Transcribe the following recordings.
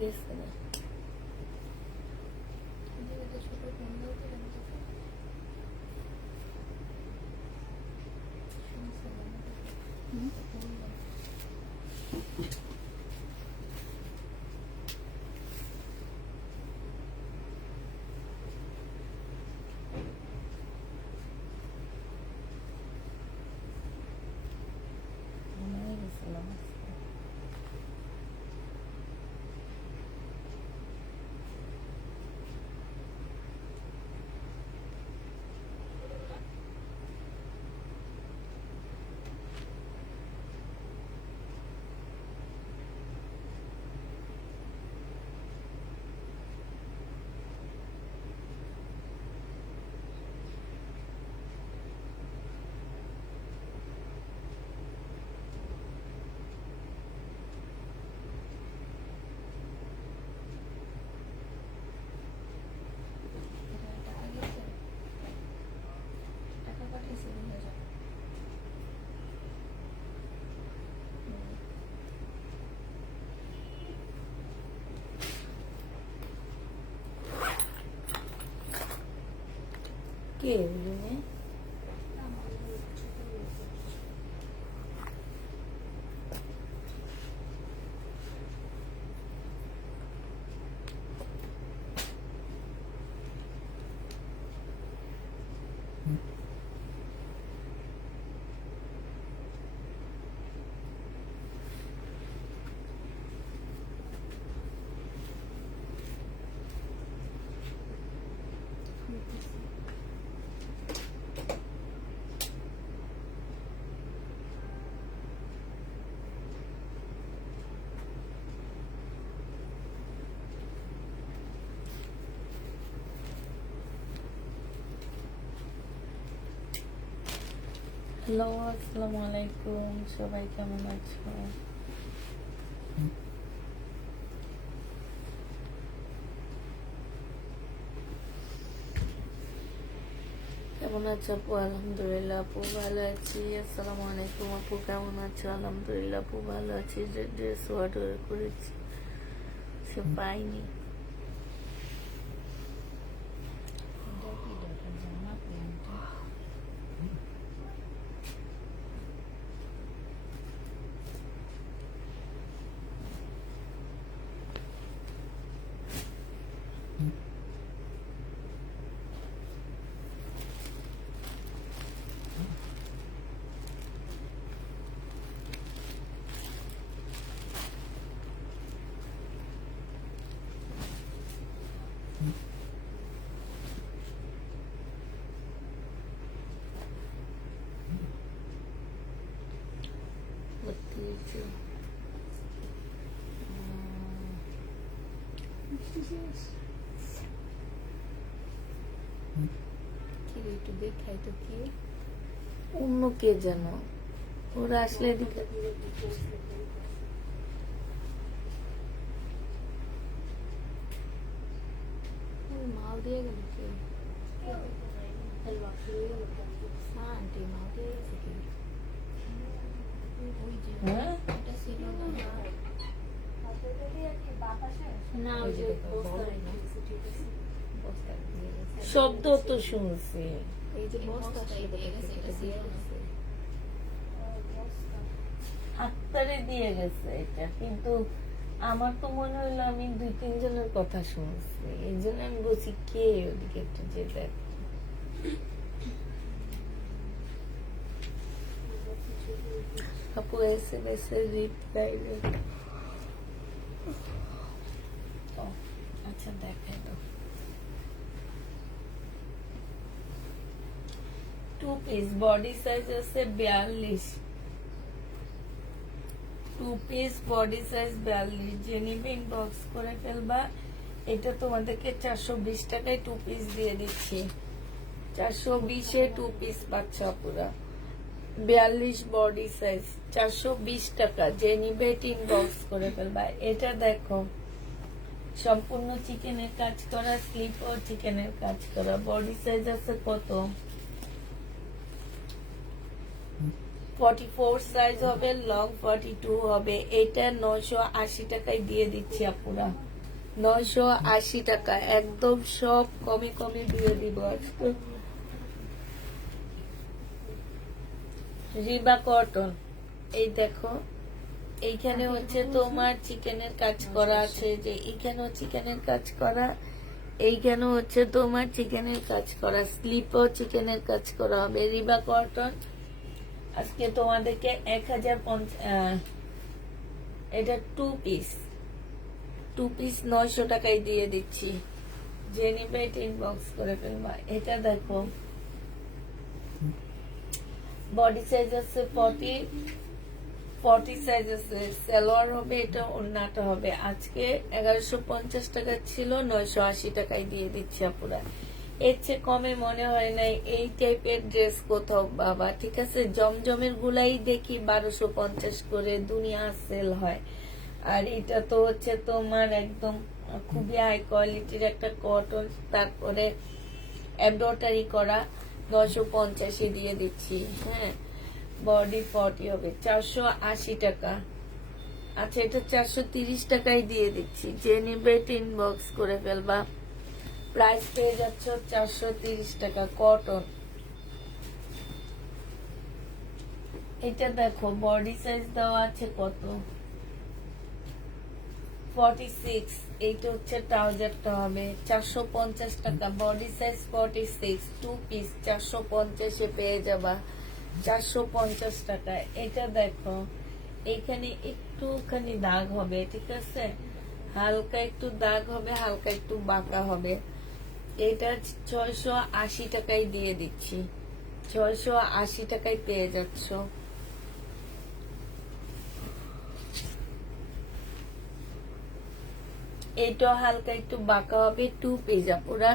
গেছে না। ছোট ফোন দাও তো ঘুমিয়ে গেছিলাম আজকে। টাকা পাঠিয়েছি 2000। কে রুমে? হ্যালো, আসসালামু আলাইকুম, সবাই কেমন আছো? কেমন আছো আপু? আলহামদুলিল্লাহ আপু ভালো আছি। আসসালামু আলাইকুম আপু, কেমন আছো? আলহামদুলিল্লাহ আপু ভালো আছি। যে ড্রেস অর্ডার করেছি সে পাইনি। কি রে, একটু দেখাই তো কি অন্য কে যেন, ওরা আসলে এদিকে মাল দিয়ে গেল কি? আন্টি মাল দিয়ে গেছে কি? ওই যে হ্যাঁ? এটা ছিল না। না ওই ওই যে যে দেখো, বস্তা বড় না, বস্তা দিয়ে গেছে। শব্দ তো শুনছি। এই যে বস্তা আসলে দিয়ে গেছে, এটা ছিল না। হাততারে দিয়ে গেছে এটা, কিন্তু আমার তো মনে হলো আমি 2-3 জনের কথা শুনছি, এই জন্য আমি বলছি কে ওদিকে একটু যে দেখ। আপু SMS এর রিপ্লাই আচ্ছা দেখাই দাও। 2 পিস বডি সাইজ আছে 42, 2 পিস বডি সাইজ 42, যে নিবে ইনবক্স করে ফেলবা। এটা তোমাদেরকে 420 টাকায় 2 পিস দিয়ে দিচ্ছি। 420-এ 2 পিস পাচ্ছ পুরা। 42 বডি সাইজ 420 টাকা, যে নিবে ইনবক্স করে ফেলবা। এটা দেখো সম্পূর্ণ চিকেনের কাজ করা, স্লিপ ও চিকেনের কাজ করা। বডি সাইজ আছে কত? 44 সাইজ হবে, লং 42 হবে। এটা 980 টাকায় দিয়ে দিচ্ছি আপুরা, 980 টাকা, একদম সব কমে কমে দিয়ে দিব আজকে। রিবা কটন, এই দেখো এইখানে হচ্ছে তোমার চিকেনের কাজ করা আছে, যে এইখানেও চিকেনের কাজ করা, এইখানেও হচ্ছে তোমার চিকেনের কাজ করা, স্লিপও চিকেনের কাজ করা হবে। রিবা কটন আজকে তোমাদেরকে 1050, এটা 2 পিস 900 টাকায় দিয়ে দিচ্ছি। যে নিবে ইনবক্স করে ফেলবা। এটা দেখো বডি সাইজ আছে 40 সাইজ আছে, সালোয়ার হবে, এটা ওড়নাটা হবে। আজকে 1150 টাকা ছিল, 980 টাকায় দিয়ে দিচ্ছি আপুরা। এর চেয়ে কমে মনে হয় নাই এই টাইপের ড্রেস কোথাও বাবা, ঠিক আছে। জমজমের গুলাই দেখি 1250 করে দুনিয়া সেল হয়, আর এটা তো হচ্ছে তোমার একদম খুবই হাই কোয়ালিটির একটা কটন, তারপরে এমব্রয়ডারি করা, 950 দিয়ে দিচ্ছি। হ্যাঁ, বডি 40 হবে, 480 টাকা। আচ্ছা, এটা 430 টাকায় দিয়ে দিচ্ছি। যে নিবে ইনবক্স করে ফেলবা। প্রাইস পেয়ে যাচ্ছে 430 টাকা, কটন। এটা দেখো বডি সাইজ দেওয়া আছে কত, 46। এইটা হচ্ছে ট্রাউজারটা হবে 450 টাকা, বডি সাইজ 46, 2 পিস 450 পেয়ে যাবা, 450 টাকা। এটা দেখো এইখানে একটুখানি দাগ হবে, ঠিক আছে, হালকা একটু দাগ হবে, হালকা একটু বাঁকা হবে। এটা 680 টাকায় দিয়ে দিচ্ছি, 680 টাকায় পেয়ে যাচ্ছ। এটা হালকা একটু বাঁকা হবে, 2 পিস পুরা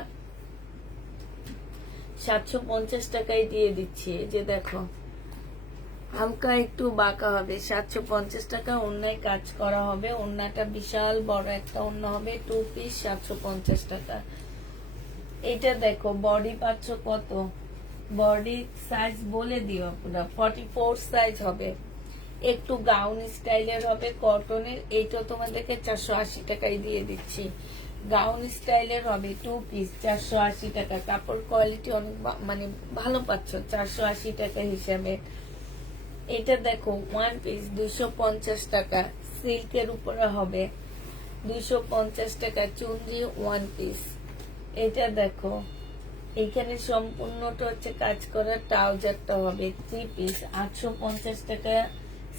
750 টাকায় দিয়ে দিচ্ছি। এই যে দেখো হালকা একটু বাঁকা হবে, 750 টাকা। ওড়নায় কাজ করা হবে, ওড়নাটা বিশাল বড় একটা ওড়না হবে, 2 পিস 750 টাকা। এটা দেখো বডি পাচ্ছ কত, বডি সাইজ বলে দিও পুরো 44 সাইজ হবে, একটু গাউন স্টাইলের হবে, কটনের। এইটা তোমাদেরকে 480 টাকায় দিয়ে দিচ্ছি, গাউন স্টাইলের হবে, 2 পিস 480 টাকা। কাপড় কোয়ালিটি অনেক মানে ভালো পাচ্ছ 480 টাকা হিসাবে। এটা দেখো 1 পিস 250 টাকা, সিল্কের উপরে হবে, 250 টাকা। চুনরি 1 পিস। এটা দেখো এখানে সম্পূর্ণটা হচ্ছে কাজ করা, ট্রাউজারটা হবে 3 পিস 850 টাকা,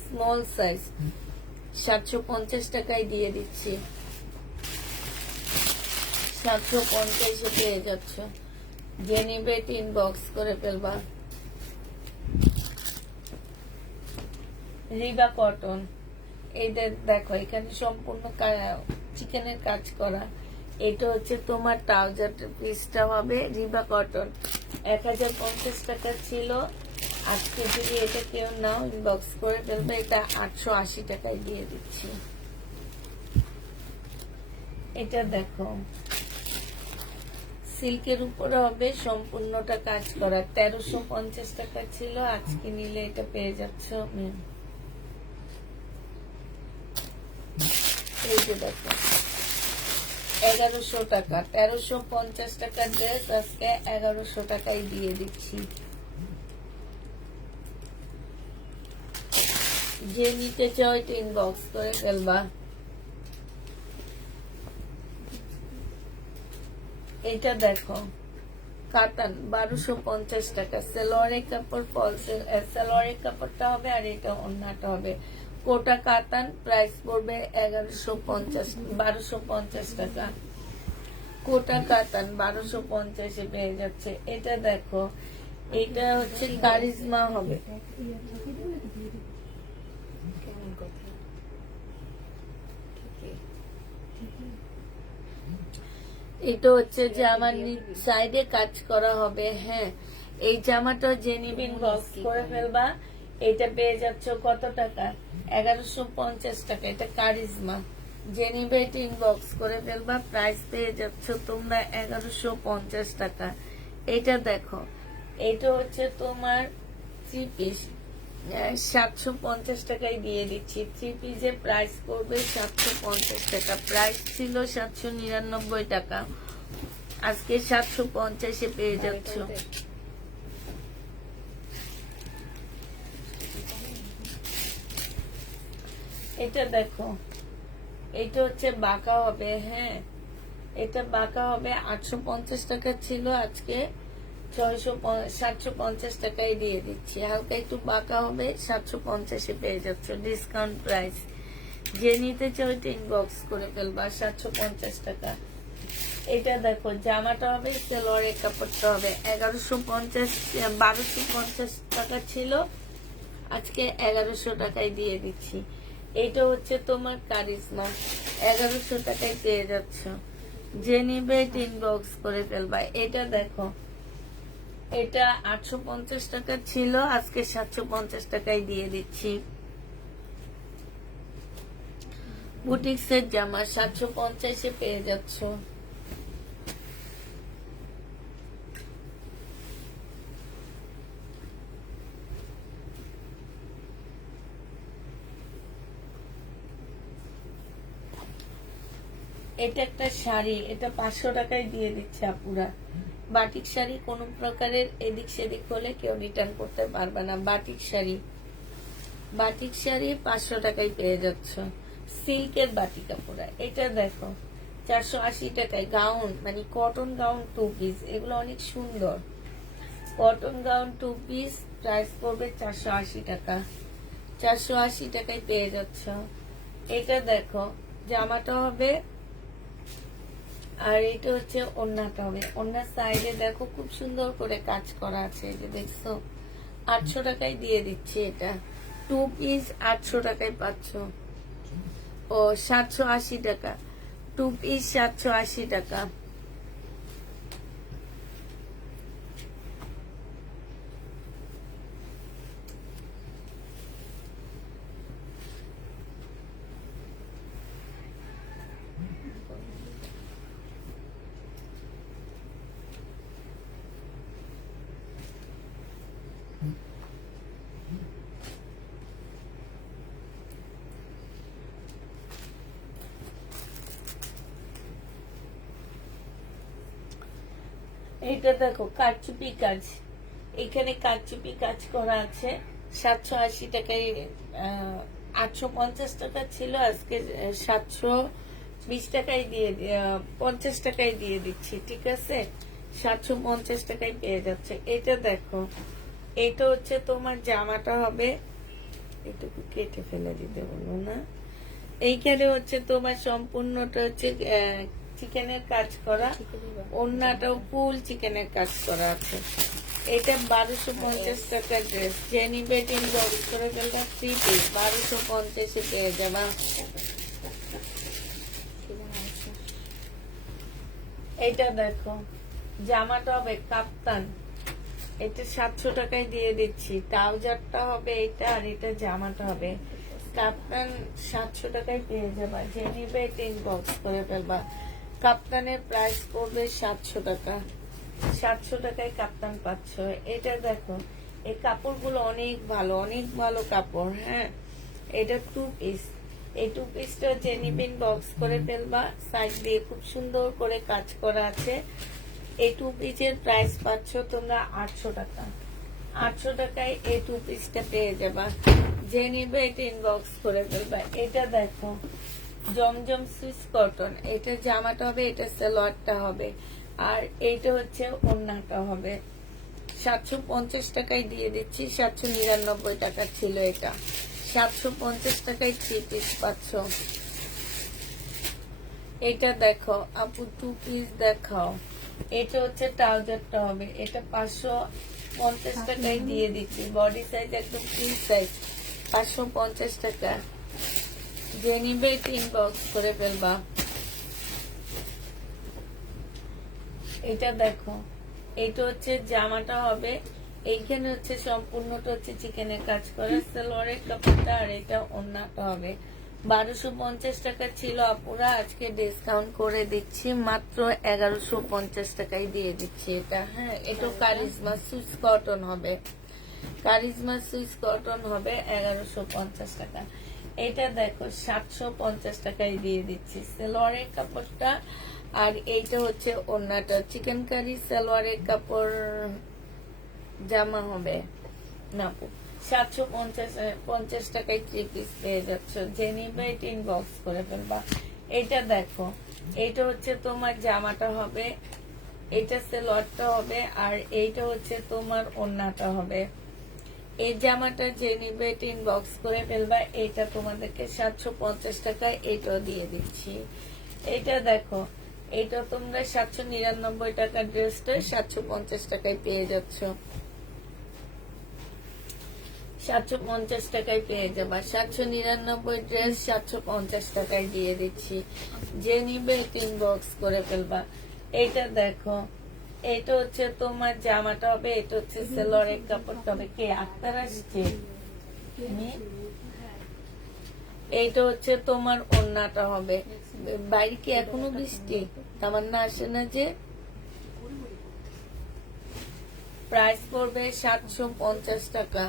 স্মল সাইজ 750 টাকায় দিয়ে দিচ্ছি, 750 পেয়ে যাচ্ছ। যে নিবে ইনবক্স করে ফেলবা। রিবা কটন, এই দেখো এখানে সম্পূর্ণ চিকেনের কাজ করা। এটা হচ্ছে তোমার ট্রাউজার পিসটা হবে, রিবা কটন 1050 টাকা ছিল। আজকে যদি এটা কেউ নাও ইনবক্স করে ফেলবে, এটা 880 টাকায় দিয়ে দিচ্ছি। এটা দেখো সিল্কের উপরে হবে, সম্পূর্ণটা কাজ করা, 1350 টাকা ছিল। আজকে নিলে এটা পেয়ে যাচ্ছ। এই যে দেখো 1100 টাকা, 1350 টাকার ড্রেস আজকে 1100 টাকায় দিয়ে দিচ্ছি। যে নিতে চাও এটা ইনবক্স করে ফেলবা। এটা দেখো কাতান 1250 টাকা, সালোয়ারের কাপড়, সালোয়ারের কাপড়টা হবে, আর এটা ওড়নাটা হবে। কোটা কাতান, প্রাইস পড়বে 1250 টাকা। কোটা কাতান 1250 পেয়ে যাচ্ছে। এটা দেখো এটা হচ্ছে কারিজমা হবে, কেমন কথা, এটা হচ্ছে জামার সাইডে কাজ করা হবে। হ্যাঁ, এই জামাটা যে নিবিন বক্স করে ফেলবা। এটা পেয়ে যাচ্ছ কত টাকা, 1150 টাকা। এটা কারিজমা, যে নিবে এটা ইনবক্স করে ফেলবা। প্রাইস পেয়ে যাচ্ছ তোমরা 1150 টাকা। এটা দেখো এটা হচ্ছে তোমার 3 পিস 750 টাকায় দিয়ে দিচ্ছি। 3 পিসের প্রাইস করবে 750 টাকা। প্রাইস ছিল 799 টাকা, আজকে 750-এ পেয়ে যাচ্ছ। এটা দেখো, এটা হচ্ছে বাঁকা হবে। হ্যাঁ, এটা বাঁকা হবে। 850 টাকা ছিল, আজকে 750 টাকায় দিয়ে দিচ্ছি। হালকা একটু বাঁকা হবে, 750-এ পেয়ে যাচ্ছ ডিসকাউন্ট প্রাইস। যে নিতে চাও ইনবক্স করে ফেলবা। 750 টাকা। এটা দেখো, জামাটা হবে সেলোয়ারের কাপড়টা হবে 1250 টাকা ছিল, আজকে 1100 টাকায় দিয়ে দিচ্ছি। এটা হচ্ছে তোমার কারিজমা, 1100 টাকায় পেয়ে যাচ্ছ। যে নিবে ইনবক্স করে ফেলবা। এটা দেখো, এটা 850 টাকা ছিল, আজকে 750 টাকায় দিয়ে দিচ্ছি। বুটিক্সের জামা 750-এ পেয়ে যাচ্ছ। এটা একটা শাড়ি, এটা 500 টাকায় দিয়ে দিচ্ছে আপুরা। বাটিক শাড়ি কোন প্রকারের এদিক সেদিক হলে কেউ রিটার্ন করতে পারবে না। বাটিক শাড়ি 500 টাকায় পেয়ে যাচ্ছ। সিল্কের বাটিক আপুরা। এটা দেখো 480 টাকায় গাউন, মানে কটন গাউন 2 পিস, এগুলো অনেক সুন্দর। কটন গাউন 2 পিস, প্রাইস পড়বে 480 টাকা। 480 টাকায় পেয়ে যাচ্ছ। এটা দেখো, জামাটা হবে, আর এটা হচ্ছে ওড়নাটা হবে। ওড়নার সাইডে দেখো খুব সুন্দর করে কাজ করা আছে, এই যে দেখছো। 800 টাকায় দিয়ে দিচ্ছি। এটা 2 পিস 800 টাকায় পাচ্ছ। ও 780 টাকা, 2 পিস 780 টাকা। এইটা দেখো কারচুপি কাজ, এখানে কারচুপি কাজ করা আছে। 780 টাকায়, 850 টাকা ছিল, আজকে 720 টাকায় দিয়ে 50 টাকায় দিয়ে দিচ্ছি। ঠিক আছে, 750 টাকায় পেয়ে যাচ্ছে। এটা দেখো, এটা হচ্ছে তোমার জামাটা হবে, এটুকু কেটে ফেলে দিতে বলো না। এইখানে হচ্ছে তোমার সম্পূর্ণটা হচ্ছে চিকেনের কাজ করা, ওড়নাটাও ফুল চিকেনের কাজ করা আছে। এটা 1250 টাকার ড্রেস। জেনি বেটিং বক্স করে ফেলটা 3 পিস 1250-এ পেয়ে যাবা। এটা দেখো, জামাটা হবে কাপ্তান, এটা 700 টাকায় দিয়ে দিচ্ছি। ট্রাউজারটা হবে এটা, আর এটা জামাটা হবে কাপ্তান। 700 টাকায় পেয়ে যাবা। যে নিবে ইনবক্স করে ফেলবা। কাপ্তানের প্রাইস পড়বে 700 টাকা। 700 টাকায় কাপ্তান পাচ্ছ। এটা দেখো, এই কাপড়গুলো অনেক ভালো, অনেক ভালো কাপড়। হ্যাঁ, এটা 2 পিস। এই 2 পিসটা যে নিবে ইনবক্স করে ফেলবা। সাইড দিয়ে খুব সুন্দর করে কাজ করা আছে। এই 2 পিসের প্রাইস পাচ্ছ তোমরা 800 টাকা। 800 টাকায় এই 2 পিসটা পেয়ে যাবা। যে নিবে এটা ইনবক্স করে ফেলবা। এটা দেখো, জমজম সুইস কটন, এটা জামাটা হবে, এটা সালোয়ারটা হবে, আর এইটা হচ্ছে ওড়নাটা হবে। 750 টাকায় দিয়ে দিচ্ছি। 799 টাকা ছিল এটা, 750 টাকায় 3 পিস পাচ্ছ। এটা দেখো আপু, 2 পিস দেখাও। এটা হচ্ছে ট্রাউজারটা হবে, এটা 550 টাকায় দিয়ে দিচ্ছি। বডি সাইজ একদম ফ্রি সাইজ, 550 টাকা। যে নিবে ইনবক্স করে ফেলবা। এটা দেখো, এটা হচ্ছে জামাটা হবে, এইখানে হচ্ছে সম্পূর্ণটা হচ্ছে চিকেনের কাজ করে, সালোয়ারের কাপড়টা, আর এটা ওড়নাটা হবে। 1250 টাকা ছিল আপুরা, আজকে ডিসকাউন্ট করে দিচ্ছি মাত্র 1150 টাকায় দিয়ে দিচ্ছি এটা। হ্যাঁ, এটা কারিজমা সুইস কটন হবে। কারিজমা সুইস কটন হবে 1150 টাকা। এটা দেখো 750 টাকায় দিয়ে দিচ্ছি সালোয়ারের কাপড়টা। আর এইটা হচ্ছে ওড়নাটা, চিকেন কারি সালোয়ারের কাপড় জামা হবে না 750 টাকায় 3 পিস পেয়ে যাচ্ছ। যে নিবে এটা ইনবক্স করে ফেলবা। এটা দেখো, এইটা হচ্ছে তোমার জামাটা হবে, এটা সালোয়ারটা হবে, আর এইটা হচ্ছে তোমার ওড়নাটা হবে। এই জামাটা যে নিবে এটা ইনবক্স করে ফেলবা। এটা তোমাদেরকে 750 টাকায় এটাও দিয়ে দিচ্ছি। এটা দেখো, এটা তোমরা 799 টাকা ড্রেসটা 750 টাকায় পেয়ে যাচ্ছ। 750 টাকায় পেয়ে যাবা। 799 ড্রেস 750 টাকায় দিয়ে দিচ্ছি। যে নিবে ইনবক্স করে ফেলবা। এইটা দেখো, এটা হচ্ছে তোমার জামাটা হবে, এটা হচ্ছে সালোয়ারের কাপড়টা হবে। কে আক্তার আসছে? এইটা হচ্ছে তোমার ওড়নাটা হবে। বাইরে কি এখনো বৃষ্টি? তামান্না আসে না যে। প্রাইস পড়বে 750 টাকা।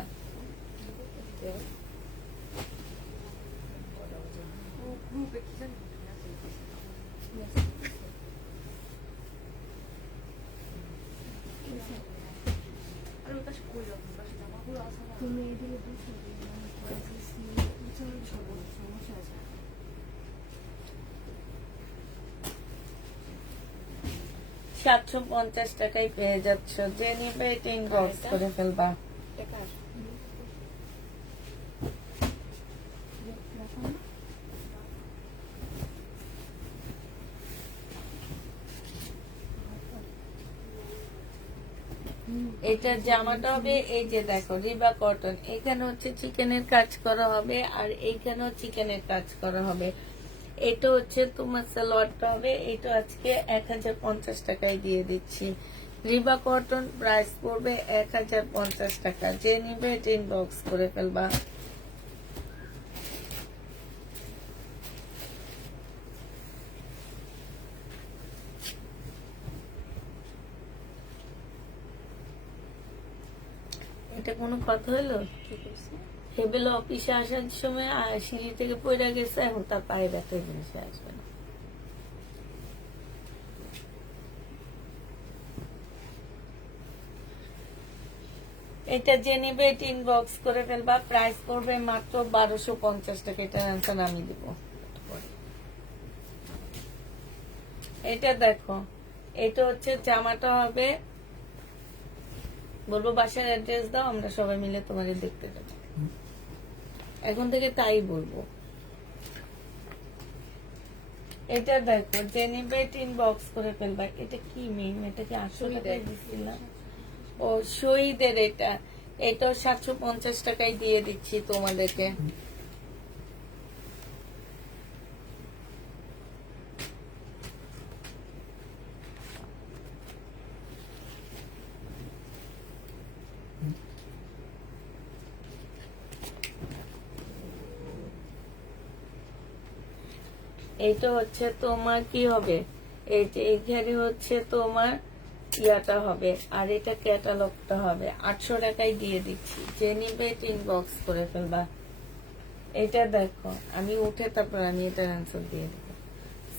তুমি এদিকে বসে সমস্যা আছে। 750 টাকায় পেয়ে যাচ্ছ। যে নিবে এটা ইনবক্স করে ফেলবা। এটা জামাটা হবে, এই যে দেখো রিবা কটন, এখানে হচ্ছে চিকেনের কাজ করা হবে, আর এইখানেও চিকেনের কাজ করা হবে। এটা হচ্ছে তোমার সালোয়ারটা হবে, এটা আজকে 1050 টাকায় দিয়ে দিচ্ছি। রিবা কটন প্রাইস পড়বে 1050 টাকা। যে নিবে এটা ইনবক্স করে ফেলবা। এটা কোনো কথা হলো? হেবেল অফিসে আসার সময় সিঁড়ি থেকে পড়ে গেছে, এখন তার পায়ে ব্যথা জিনিসে আসবে না। এটা যে নিবে এটা ইনবক্স করে ফেলবা। প্রাইস পড়বে মাত্র 1250 টাকা। এটার অ্যান্সার আমি দিব। এটা দেখো, এটা হচ্ছে জামাটা হবে, বলবো বাসার অ্যাড্রেস দাও, আমরা সবাই মিলে তোমাকে দেখতে যাবো। এখন থেকে তাই বলবো। এটা দেখো, যে নিবে এটা ইনবক্স করে ফেলবা। এটা কি মেম? এটা কি 800 টাকায় দিচ্ছিলাম? ও শহীদের, এটা এটাও 750 টাকায় দিয়ে দিচ্ছি তোমাদেরকে। এইটা হচ্ছে তোমার কি হবে, এই যে এইখানে হচ্ছে তোমার ইয়াটা হবে, আর এটা ক্যাটালগটা হবে। 800 টাকায় দিয়ে দিচ্ছি। যে নিবে এটা ইনবক্স করে ফেলবা। এটা দেখো, আমি উঠে তারপর আমি এটার অ্যান্সার দিয়ে দেবো।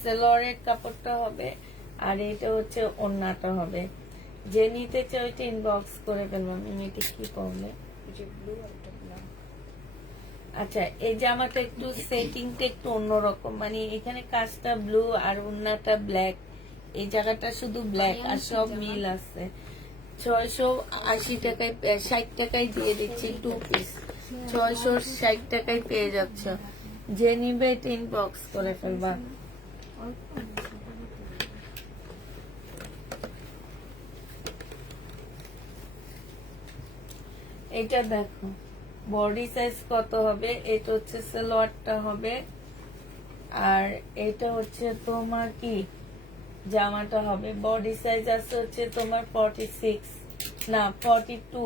সালোয়ারের কাপড়টা হবে, আর এটা হচ্ছে ওড়নাটা হবে। যে নিতে চাও এটা ইনবক্স করে ফেলবা। আমি এটা কি পড়লে? আচ্ছা, এই জামাটা একটু সেটিংটা একটু অন্যরকম, মানে এখানে কাজটা ব্লু আর ওড়নাটা ব্ল্যাক, এই জায়গাটা শুধু ব্ল্যাক আর সব মিল আছে। 680 টাকায় 60 টাকায় দিয়ে দিচ্ছি 2 পিস। 660 টাকায় পেয়ে যাচ্ছ। যে নিবে এটা ইনবক্স করে ফেলবা। এটা দেখো, বডি সাইজ কত হবে, এটা হচ্ছে সালোয়ারটা হবে, আর এটা হচ্ছে তোমার কি জামাটা হবে। বডি সাইজ আছে হচ্ছে তোমার 46 না 42।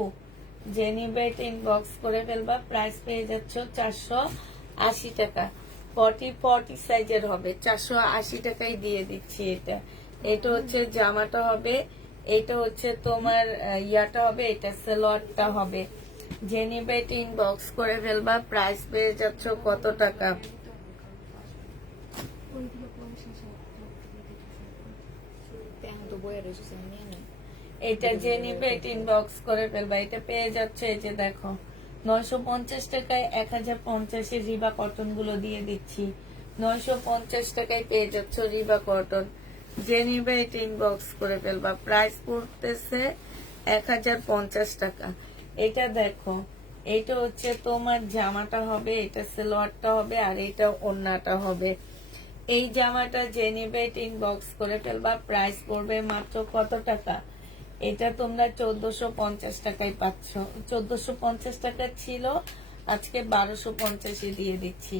যে নিবে এটা ইনবক্স করে ফেলবা। প্রাইস পেয়ে যাচ্ছ 480 টাকা। 40 সাইজের হবে, 480 টাকায় দিয়ে দিচ্ছি। এটা এটা হচ্ছে জামাটা হবে, এটা হচ্ছে তোমার ইয়াটা হবে, এটা সালোয়ারটা হবে। যে নিবে এটা ইনবক্স করে ফেলবা। প্রাইস পেয়ে যাচ্ছ কত টাকা? এখন তো বইয়ের রয়েছে নিয়ে নেই। এটা যে নিবে এটা ইনবক্স করে ফেলবা। এটা পেয়ে যাচ্ছে এই যে দেখো 950 টাকায় 1050 রিবা কটন গুলো দিয়ে দিচ্ছি। 950 টাকায় পেয়ে যাচ্ছ রিবা কটন। যে নিবে এটা ইনবক্স করে ফেলবা। প্রাইস পড়তেছে 1050 টাকা। এটা দেখো, এটা হচ্ছে তোমার জামাটা হবে, এটা সালোয়ারটা হবে, আর এটা ওড়নাটা হবে। এই জামাটা যে নিবে এটা ইনবক্স করে ফেলবা। প্রাইস পড়বে মাত্র কত টাকা? এটা তোমরা 1450 টাকায় পাচ্ছ। 1450 টাকা ছিল, আজকে 1250 দিয়ে দিচ্ছি।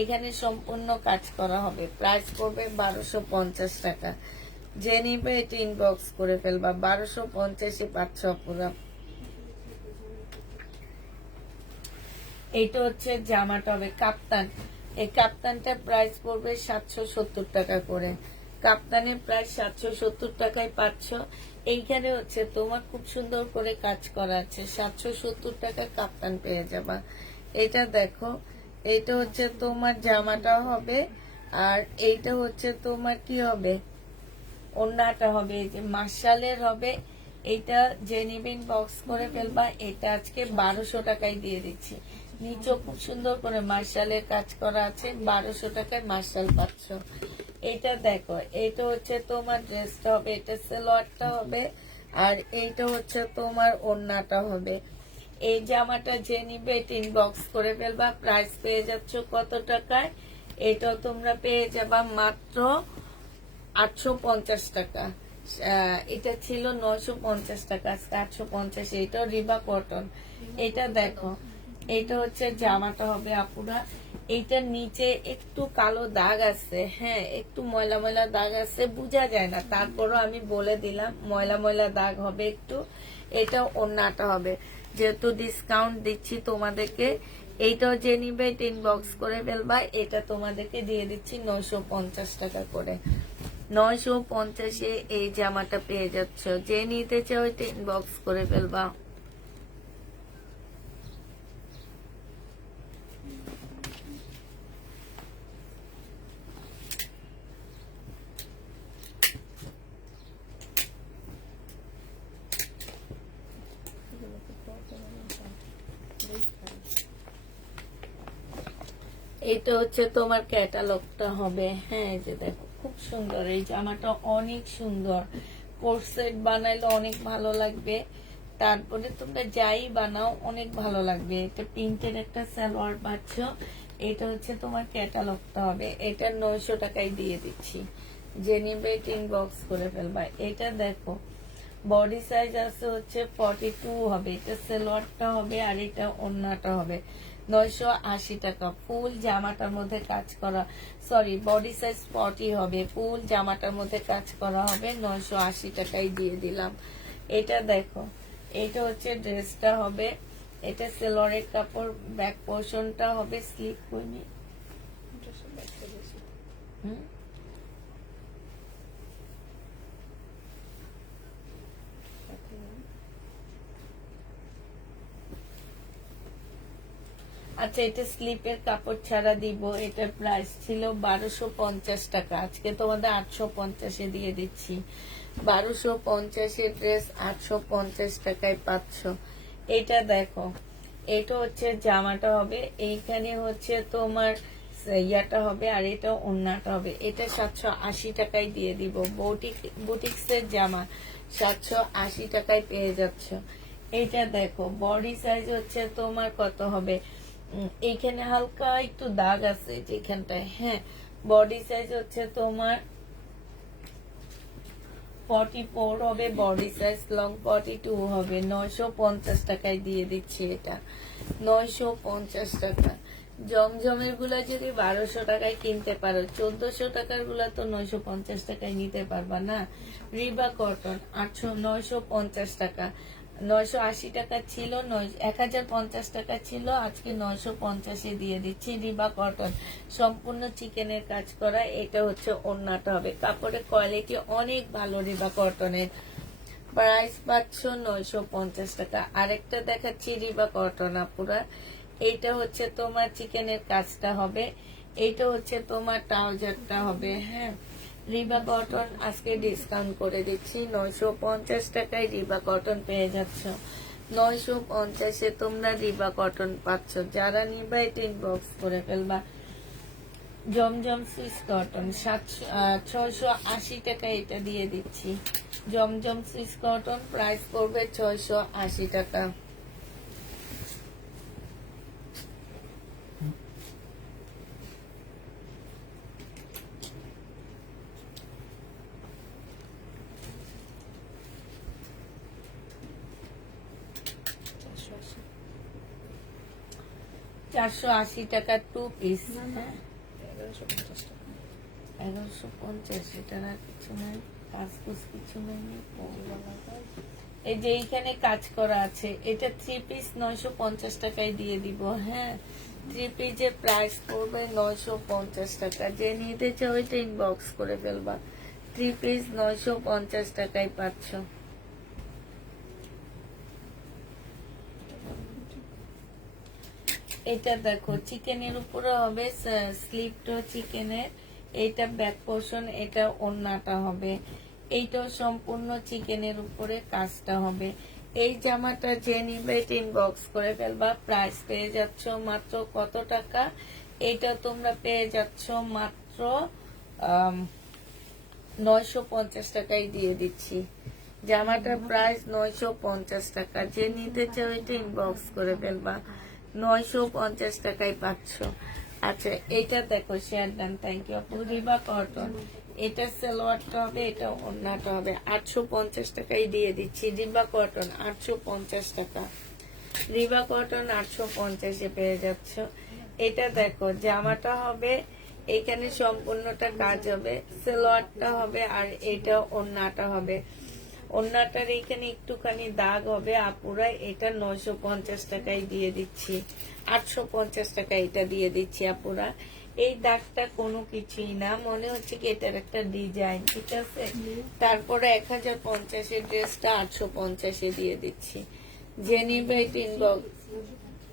এখানে সম্পূর্ণ কাজ করা হবে। প্রাইস পড়বে 1250 টাকা। যে নিবে এটা ইনবক্স করে ফেলবা। 1250 পাচ্ছ পুরো। এইটা হচ্ছে জামাটা হবে কাপ্তান। এই কাপ্তানটা প্রাইস পড়বে 770 টাকা করে। কাপ্তানের প্রাইস 770 টাকায় পাচ্ছ। এইখানে হচ্ছে তোমার খুব সুন্দর করে কাজ করা আছে। 770 টাকা কাপ্তান পেয়ে যাবা। এটা দেখো, এইটা হচ্ছে তোমার জামাটা হবে, আর এইটা হচ্ছে তোমার কি হবে, ওড়নাটা হবে। এই যে মার্শালের হবে। এইটা যে নিবেন বক্স করে ফেলবা। এটা আজকে 1200 টাকায় দিয়ে দিচ্ছি। নিচে খুব সুন্দর করে মার্শালের কাজ করা আছে। 1200 টাকায় মার্শাল পাচ্ছ। এটা দেখো, এটা হচ্ছে তোমার ড্রেসটা হবে, এটা সালোয়ারটা হবে, আর এইটা হচ্ছে তোমার ওড়নাটা হবে। এই জামাটা যে নিবে এটা ইনবক্স করে ফেলবা। প্রাইস পেয়ে যাচ্ছ কত টাকায়? এটাও তোমরা পেয়ে যাবা মাত্র 850 টাকা। এটা ছিল 950 টাকা, আজকে 850। এটাও রিবা কটন। এটা দেখো, এটা হচ্ছে জামাটা হবে আপুরা। এইটার নিচে একটু কালো দাগ আছে, হ্যাঁ একটু ময়লা ময়লা দাগ আছে, বোঝা যায় না, তারপরও আমি বলে দিলাম ময়লা ময়লা দাগ হবে একটু। এটা ওড়নাটা হবে। যেহেতু ডিসকাউন্ট দিচ্ছি তোমাদেরকে, এইটাও যে নিবে এটা ইনবক্স করে ফেলবা। এটা তোমাদেরকে দিয়ে দিচ্ছি 950 টাকা করে। 950 এই জামাটা পেয়ে যাচ্ছ। যে নিতে চাও এটা ইনবক্স করে ফেলবা। এটা হচ্ছে তোমার ক্যাটালগটা হবে। হ্যাঁ এই যে দেখো, খুব সুন্দর এই জামাটা, অনেক সুন্দর। কোর্সেট বানাইলে অনেক ভালো লাগবে। তারপরে তোমরা যাই বানাও অনেক ভালো লাগবে। এটা প্রিন্টের একটা সালোয়ার পাচ্ছ। এটা হচ্ছে তোমার ক্যাটালগটা হবে। এটা 900 টাকায় দিয়ে দিচ্ছি। যে নিবে ইনবক্স করে ফেলবা। এটা দেখো, বডি সাইজ আছে হচ্ছে 42 হবে। এটা সালোয়ারটা হবে, আর এটা ওড়নাটা হবে। 980 টাকা। ফুল জামাটার মধ্যে কাজ করা, সরি বডি সাইজ 40 হবে। ফুল জামাটার মধ্যে কাজ করা হবে। 980 টাকায় দিয়ে দিলাম। এটা দেখো, এটা হচ্ছে ড্রেসটা হবে। এটা সেলোয়ারের কাপড়, ব্যাক পোর্শনটা হবে স্লিপ কর্মি। আচ্ছা, এটা স্লিপের কাপড় ছাড়া দিব। এটার প্রাইস ছিল 1250 টাকা, আজকে তোমাদের 850 দিয়ে দিচ্ছি। 1250 ড্রেস 850 টাকায় পাচ্ছ। এটা দেখো, এটা হচ্ছে জামাটা হবে। এইখানে হচ্ছে তোমার ইয়াটা হবে, আর এটা ওড়নাটা হবে। এটা 780 টাকায় দিয়ে দিব। বুটিক্সের জামা 780 টাকায় পেয়ে যাচ্ছ। এটা দেখো, বডি সাইজ হচ্ছে তোমার কত হবে, এইখানে হালকা একটু দাগ আছে যেখানটায়, হ্যাঁ বডি সাইজ হচ্ছে তোমার 44 হবে বডি সাইজ, লং 42 হবে। 950 টাকায় দিয়ে দিচ্ছি এটা। 950 টাকা। জমজমের গুলা যদি 1200 টাকায় কিনতে পারো, 1400 টাকার গুলা তো 950 টাকায় নিতে পারবা না। রিবা কটন 950 টাকা। 980 টাকা ছিল, 1050 টাকা ছিল, আজকে 950 দিয়ে দিচ্ছি। রিবা কটন, সম্পূর্ণ চিকেনের কাজ করা। এটা হচ্ছে ওড়নাটা হবে। কাপড়ের কোয়ালিটি অনেক ভালো রিবা কটনের। প্রাইস পাচ্ছ 950 টাকা। আরেকটা দেখাচ্ছি রিবা কটন আপুরা, এইটা হচ্ছে তোমার চিকেনের কাজটা হবে, এইটা হচ্ছে তোমার ট্রাউজারটা হবে। হ্যাঁ, রিবা কটন আজকে ডিসকাউন্ট করে দিচ্ছি 950 টাকায় রিবা কটন পেয়ে যাচ্ছ। 950-এ তোমরা রিবা কটন পাচ্ছ। যারা নিবা এটা ইনবক্স করে ফেলবা। জমজম সুইস কটন 680 টাকা এটা দিয়ে দিচ্ছি। জমজম সুইস কটন প্রাইস পড়বে 680 টাকা। চারশো আশি টাকা টু পিস। 1150, এটা না কিছু নাই, কাজ কুছ কিছু নেই। এই যে এইখানে কাজ করা আছে, এটা 3 পিস 950 টাকায় দিয়ে দিব। হ্যাঁ, 3 পিসের প্রাইস পড়বে 950 টাকা। যে নিতে চাও এটা ইনবক্স করে ফেলবা। 3 পিস 950 টাকায় পাচ্ছ। এটা দেখো চিকেনের উপরে হবে, স্লিপটা চিকেনের, এটা ব্যাক পোর্শন, এটা ওড়নাটা হবে, এইটাও সম্পূর্ণ চিকেনের উপরে কাজটা হবে। এই জামাটা যে নিবে এটা ইনবক্স করে ফেলবা। প্রাইস পেয়ে যাচ্ছ মাত্র কত টাকা? এটা তোমরা পেয়ে যাচ্ছ মাত্র 950 টাকায় দিয়ে দিচ্ছি। জামাটার প্রাইস 950 টাকা। যে নিতে চাও এটা ইনবক্স করে ফেলবা। 950 টাকায় পাচ্ছ। আচ্ছা, এটা দেখো শেয়ার ডান, থ্যাংক ইউ আপু। রিবা কটন, এটা সালোয়ারটা হবে, এটা ওড়নাটা হবে। 850 টাকায় দিয়ে দিচ্ছি। রিবা কটন 850 টাকা। রিবা কটন 850-এ পেয়ে যাচ্ছ। এটা দেখো জামাটা হবে, এখানে সম্পূর্ণটা কাজ হবে, সালোয়ারটা হবে, আর এটা ওড়নাটা হবে। ওড়নাটার এখানে একটুখানি দাগ হবে আপুরা। এটা 950 টাকায় দিয়ে দিচ্ছি। 850 টাকা এটা দিয়ে দিচ্ছি আপুরা। এই দাগটা কোনো কিছুই না, মনে হচ্ছে কি এটার একটা ডিজাইন, ঠিক আছে। তারপরে 1050-এর ড্রেসটা 850-এ দিয়ে দিচ্ছি। যে নিবে এটা ইনবক্স।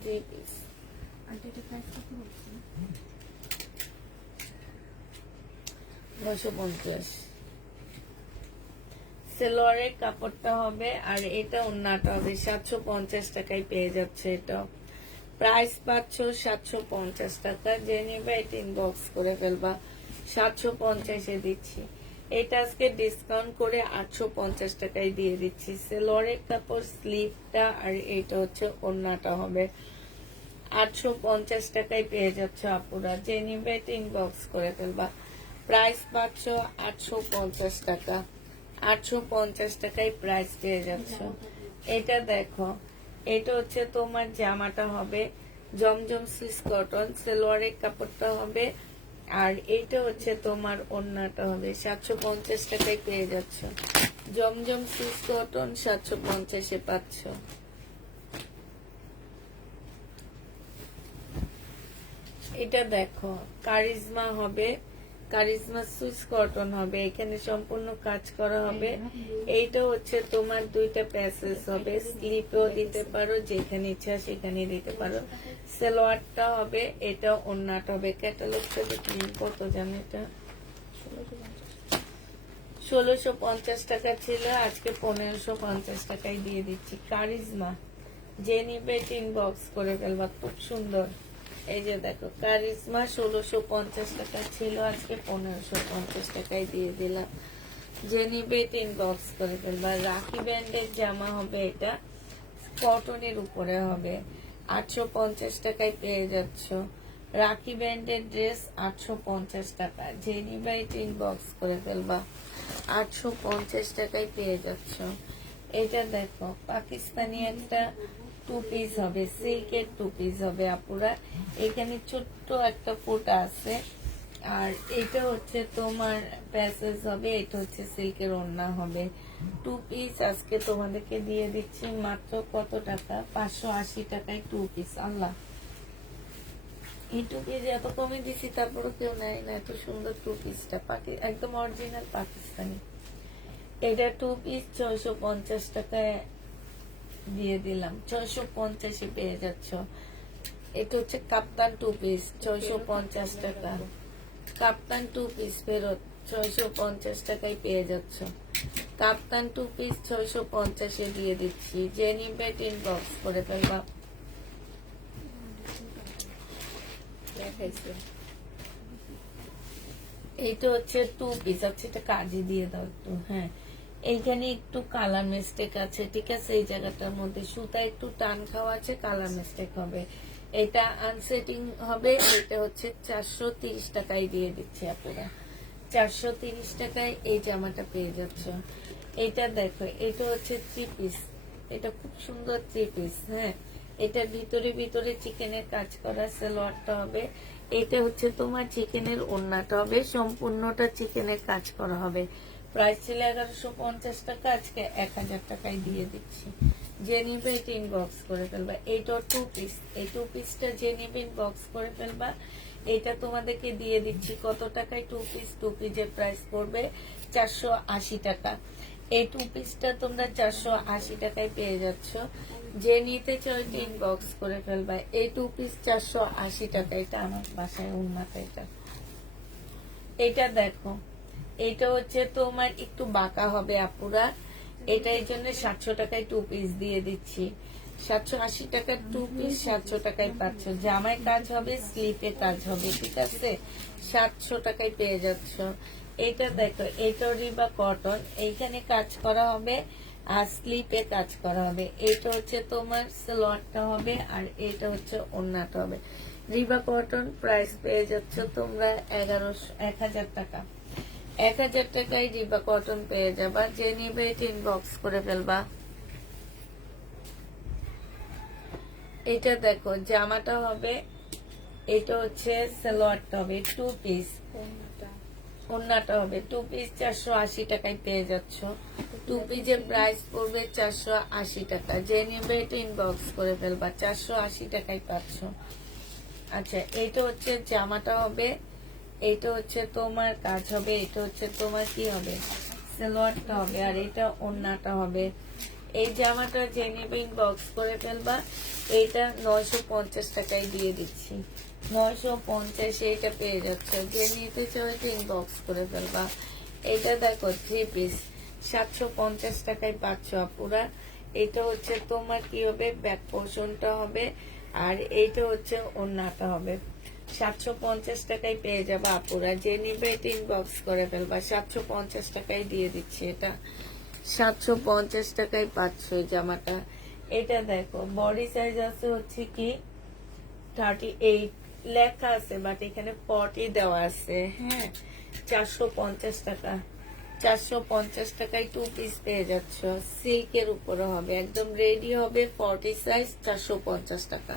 3 পিস 950। সেলোয়ারের কাপড়টা হবে, আর এটা ওড়নাটা হবে। 750 টাকায় পেয়ে যাচ্ছে। এটা প্রাইস পাচ্ছ 750 টাকা। যে নেবে এটা ইনবক্স করে ফেলবা। 750-এ দিচ্ছি। এটা আজকে ডিসকাউন্ট করে 850 টাকায় দিয়ে দিচ্ছি। সেলোয়ারের কাপড়, স্লিভটা, আর এটা হচ্ছে ওড়নাটা হবে। 850 টাকায় পেয়ে যাচ্ছে আপুরা। যে নিবে এটা ইনবক্স করে ফেলবা। প্রাইস পাচ্ছ 850 টাকা। 850 টাকায় প্রাইস পেয়ে যাচ্ছ। এটা দেখো, এটা হচ্ছে তোমার জামাটা হবে জমজম সুইস কটন, সালোয়ারের কাপড়টা হবে, আর এইটা হচ্ছে তোমার ওড়নাটা হবে। 750 টাকায় পেয়ে যাচ্ছ। জমজম সুইস কটন 750-এ পাচ্ছ। এটা দেখো কারিজমা হবে, কারিজমা সুইস কটন হবে, এখানে সম্পূর্ণ কাজ করা হবে। এইটা হচ্ছে তোমার দুইটা প্যাসেজ হবে, স্লিপও দিতে পারো, যেখানে ইচ্ছা সেখানে দিতে পারো। সালোয়ারটা হবে, এটা ওড়নাটা হবে। ক্যাটালগটা দেখুন কত জানো, এটা 1650 টাকা ছিল, আজকে 1550 টাকায় দিয়ে দিচ্ছি। কারিজমা যে নিবে ইনবক্স করে ফেলবা। খুব সুন্দর। এই যে দেখো কারিজমা 1650 টাকা ছিল, আজকে 1550 টাকায় দিয়ে দিলাম। যে নিবে ইনবক্স করে ফেলবা। রাখি ব্যান্ডের জামা হবে, এটা কটনের উপরে হবে। 850 টাকায় পেয়ে যাচ্ছ। রাখি ব্যান্ডের ড্রেস 850 টাকা। যে নিবে ইনবক্স করে ফেলবা। 850 টাকায় পেয়ে যাচ্ছ। এটা দেখো পাকিস্তানি একটা 2 পিস হবে, সিল্কের 2 পিস হবে আপুরা। এখানে ছোট্ট একটা ফোঁটা আছে, আর এটা হচ্ছে তোমার প্যাসেজ হবে, এটা হচ্ছে সিল্কের ওড়না হবে। 2 পিস আজকে তোমাদেরকে দিয়ে দিচ্ছি মাত্র কত টাকা? 580 টাকায় 2 পিস। আল্লাহ, এই 2 পিস এত কমে দিছি, তারপরে কেউ নেয় না। এত সুন্দর 2 পিসটা একদম অরিজিনাল পাকিস্তানি। এটা 2 পিস 650 টাকায় দিয়ে দিলাম, 650 পেয়ে যাচ্ছ। এটা হচ্ছে কাপ্তান 2 পিস 650 টাকা। কাপ্তান 2 পিস ফেরত 650 টাকায় পেয়ে যাচ্ছ। কাপ্তান 2 পিস 650 দিয়ে দিচ্ছি। যে নিবে ইনবক্স করে ফেলবা। দেখাইছে এইটা হচ্ছে 2 পিস। আচ্ছা এটা কাজে দিয়ে দাও একটু। হ্যাঁ, এইখানে একটু কালার মিস্টেক আছে, ঠিক আছে? এই জায়গাটার মধ্যে সুতা একটু টান খাওয়া আছে, কালার মিস্টেক হবে। এটা আনসেটিং হবে। এটা হচ্ছে 430 টাকায় দিয়ে দিচ্ছি আপনারা। 430 টাকায় এই জামাটা পেয়ে যাচ্ছ। এটা দেখো, এটা হচ্ছে 3 পিস। এটা খুব সুন্দর 3 পিস। হ্যাঁ, এটার ভিতরে ভিতরে চিকেনের কাজ করা সালোয়ারটা হবে। এটা হচ্ছে তোমার চিকেনের ওড়নাটা হবে, সম্পূর্ণটা চিকেনের কাজ করা হবে। প্রাইস ছিল 1150 টাকা, আজকে 1000 টাকায় দিয়ে দিচ্ছি। যে নিবে এটা ইনবক্স করে ফেলবা। এইটা 2 পিস। এই 2 পিসটা যে নিবে ইনবক্স করে ফেলবা। এটা তোমাদেরকে দিয়ে দিচ্ছি কত টাকায়? 2 পিস। 2 পিসের প্রাইস পড়বে 480 টাকা। এই 2 পিসটা তোমরা 480 টাকায় পেয়ে যাচ্ছ। যে নিতে চাও এটা ইনবক্স করে ফেলবা। এই 2 পিস 480 টাকা। এটা আমার বাসায় উন্নত। এটা দেখো, এটা হচ্ছে তোমার একটু বাঁকা হবে আপুরা। এটা এই জন্য 700 টাকায় 2 পিস দিয়ে দিচ্ছি। 780 টাকার 2 পিস 700 টাকায় পাচ্ছ। জামায় কাজ হবে, স্লিপে কাজ হবে, ঠিক আছে? 700 টাকায় পেয়ে যাচ্ছ। এটা দেখো, এটা রিবা কটন, এইখানে কাজ করা হবে আর স্লিপে কাজ করা হবে। এটা হচ্ছে তোমার সালোয়ারটা হবে আর এটা হচ্ছে ওড়নাটা হবে। রিবা কটন প্রাইস পেয়ে যাচ্ছ তোমরা 1000 টাকা। 1000 টাকায় রিবা কটন পেয়ে যাবা। যে নিবে এটা ইনবক্স করে ফেলবা। এটা দেখো, জামাটা হবে, এটা হচ্ছে সালোয়ারটা হবে 2 পিস। ওড়নাটা হবে 2 পিস 480 টাকায় পেয়ে যাচ্ছ। 2 পিসের প্রাইস পড়বে 480 টাকা। যে নিবে এটা ইনবক্স করে ফেলবা। 480 টাকায় পাচ্ছ। আচ্ছা, এইটা হচ্ছে জামাটা হবে, এইটা হচ্ছে তোমার কাজ হবে, এটা হচ্ছে তোমার কি হবে? সালোয়ারটা হবে আর এটা ওড়নাটা হবে। এই জামাটা যে নিবে ইনবক্স করে ফেলবা। এইটা 950 টাকায় দিয়ে দিচ্ছি। 950 এইটা পেয়ে যাচ্ছে। যে নিতে চাও এটা ইনবক্স করে ফেলবা। এটা দেখো 3 পিস 750 টাকায় পাচ্ছ আপুরা। এটা হচ্ছে তোমার কি হবে? ব্যাক পোর্শনটা হবে আর এইটা হচ্ছে ওড়নাটা হবে। 750 টাকায় পেয়ে যাবে আপুরা। যে নিবে এটা ইনবক্স করে ফেলবা। 750 টাকায় দিয়ে দিচ্ছি। এটা 750 টাকায় পাচ্ছ এই জামাটা। এটা দেখো, বডি সাইজ আছে হচ্ছে কি 38 লেখা আছে, বাট এখানে 40 দেওয়া আছে। হ্যাঁ, 450 টাকা। 450 টাকায় 2 পিস পেয়ে যাচ্ছ। সিল্কের উপরে হবে, একদম রেডি হবে। 40 সাইজ, 450 টাকা।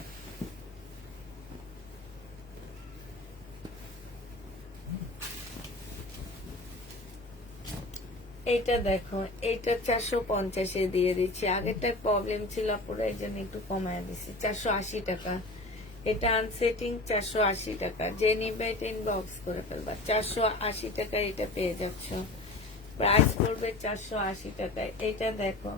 এটা দেখো, এটা 450 দিয়ে দিচ্ছি। আগেরটার প্রবলেম ছিল পুরো, এই জন্য একটু কমায় দিচ্ছি। 480 টাকা। এটা আনসেটিং 480 টাকা। যে নিবে এটা ইনবক্স করে ফেলবা। 480 টাকা এটা পেয়ে যাচ্ছ। প্রাইস পড়বে 480 টাকায়। এটা দেখো,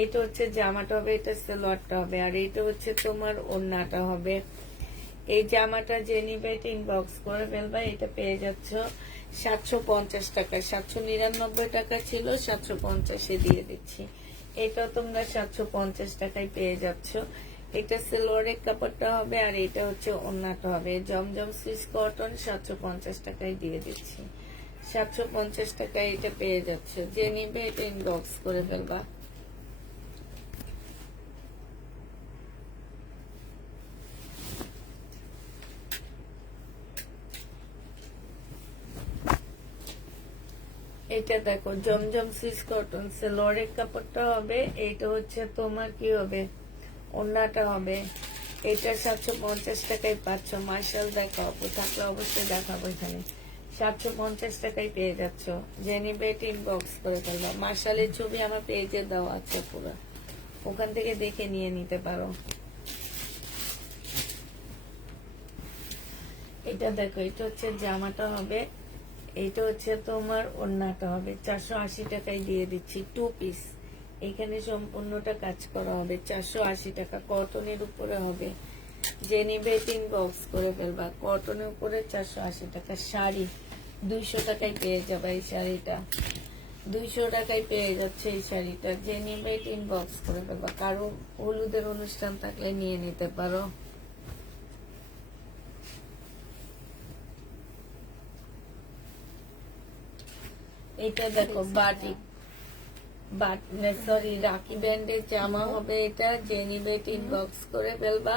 এটা হচ্ছে জামাটা হবে, এটা সালোয়ারটা হবে আর এটা হচ্ছে তোমার ওড়নাটা হবে। এই জামাটা যে নিবে এটা ইনবক্স করে ফেলবা। এটা পেয়ে যাচ্ছ 750 টাকা। 799 টাকা ছিল, 750 দিয়ে দিচ্ছি। এটা তোমরা 750 টাকায় পেয়ে যাচ্ছ। এটা সালোয়ারের কাপড়টা হবে আর এটা হচ্ছে ওড়নাটা হবে। জমজম সুইস কটন 750 টাকায় দিয়ে দিচ্ছি। 750 টাকায় এটা পেয়ে যাচ্ছ। যে নিবে এটা ইনবক্স করে ফেলবা। এটা দেখো, জমজম সুইস কটন সালোয়ারের কাপড়টা হবে। এইটা হচ্ছে তোমার কি হবে? ওড়নাটা হবে। এটা 750 টাকায় পাচ্ছ। মার্শাল দেখো, আপু থাকলে অবশ্যই দেখাবো এখানে। 750 টাকায় পেয়ে যাচ্ছ। যে নিবে এটা ইনবক্স করে ফেলবা। মার্শালের ছবি আমার পেজে দেওয়া আছে পুরো, ওখান থেকে দেখে নিয়ে নিতে পারো। এটা দেখো, এটা হচ্ছে জামাটা হবে, এটা হচ্ছে তোমার ওড়নাটা হবে 480 টাকায় দিয়ে দিচ্ছি, 2 পিস। এখানে সম্পূর্ণটা কাজ করা হবে 480 টাকা, কটনের উপরে হবে। যে নিবে ইনবক্স করে ফেলবা, কটনের উপরে 480 টাকা। শাড়ি 200 টাকায় পেয়ে যাবে এই শাড়িটা, 200 টাকায় পেয়ে যাচ্ছে এই শাড়িটা। যে নিবে ইনবক্স করে ফেলবা, কারো হলুদের অনুষ্ঠান থাকলে নিয়ে নিতে পারো। এটা দেখো বাটিক, সরি রাখি ব্যান্ডের জামা হবে এটা। যে নিবে ইনবক্স করে ফেলবা।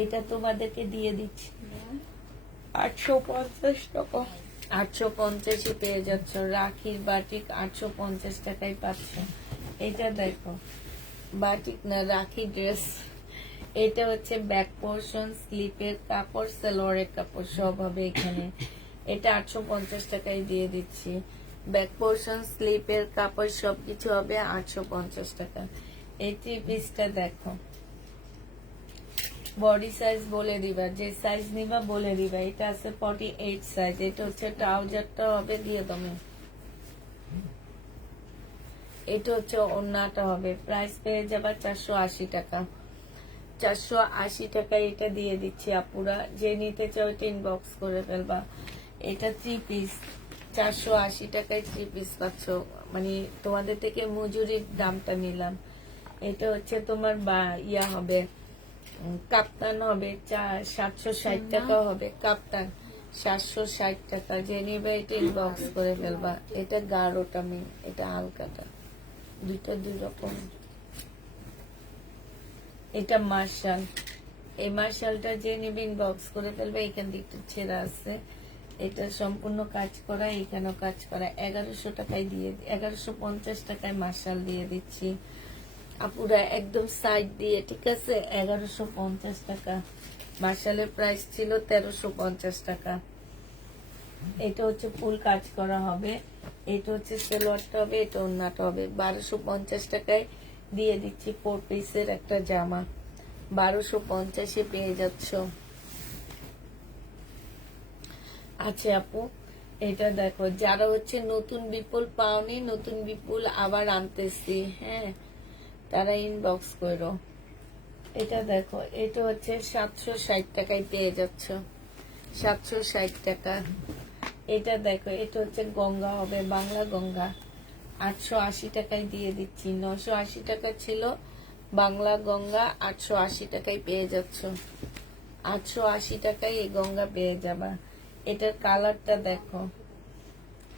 এটা তোমাদেরকে দিয়ে দিচ্ছি 850 টাকা, 850 পেয়ে যাচ্ছ। রাখির বাটিক 850 টাকায় পাচ্ছ। এটা দেখো বাটিক না রাখি ড্রেস, এটা হচ্ছে ব্যাক পোর্শন, স্লিপের কাপড়, সালোয়ারের কাপড় সব হবে এখানে। এটা 850 টাকায় দিয়ে দিচ্ছি। ব্যাক পোর্শন, স্লিপের কাপড় সবকিছু হবে 850 টাকা। এই 3 পিসটা দেখো, বডি সাইজ বলে দিবা, যে সাইজ নিবা বলে দিবা। এটা আছে 48 সাইজ। এটা হচ্ছে ট্রাউজারটা হবে দিয়ে দমে। এটা হচ্ছে ওড়নাটা হবে। প্রাইস পেয়ে যাবা 480 টাকা, 480 টাকায় এটা দিয়ে দিচ্ছি আপুরা। যে নিতে চাও এটা ইনবক্স করে ফেলবা। এটা 3 পিস 480 টাকায় 3 পিস পাচ্ছ। মানে তোমাদের থেকে মজুরির দামটা নিলাম। এটা হচ্ছে তোমার ইয়া হবে, কাপ্তান হবে 760 টাকা হবে কাপ্তান, 760 টাকা। যে নিবে এটা ইনবক্স করে ফেলবা। এটা গাঢ়টা মেন, এটা হালকাটা, দুইটা দুই রকম। এটা মার্শাল, এই মার্শালটা যে নিবে ইনবক্স করে ফেলবে। এখান দিয়ে একটু ছেঁড়া আছে, এটা সম্পূর্ণ কাজ করা, এখানেও কাজ করা। 1100 টাকায় দিয়ে, 1150 টাকায় মার্শাল দিয়ে দিচ্ছি আপুরা, একদম সাইড দিয়ে, ঠিক আছে। 1150 টাকা। মার্শালের প্রাইস ছিল 1350 টাকা। এটা হচ্ছে ফুল কাজ করা হবে। এটা হচ্ছে সালোয়ারটা হবে, এটা ওড়নাটা হবে। 1250 টাকায় দিয়ে দিচ্ছি 4 পিসের একটা জামা, 1250-এ পেয়ে যাচ্ছ। আচ্ছা আপু, এটা দেখো, যারা হচ্ছে নতুন বিপুল পাওনি, নতুন বিপুল আবার আনতেছি, হ্যাঁ, তারা ইনবক্স করো। এটা দেখো, এটা হচ্ছে 760 টাকায় পেয়ে যাচ্ছ, 760 টাকা। এটা দেখো, এটা হচ্ছে গঙ্গা হবে, বাংলা গঙ্গা, 880 টাকায় দিয়ে দিচ্ছি। 980 টাকা ছিল বাংলা গঙ্গা, 880 টাকায় পেয়ে যাচ্ছ। 880 টাকায় এই গঙ্গা পেয়ে যাবা। এটার কালারটা দেখো,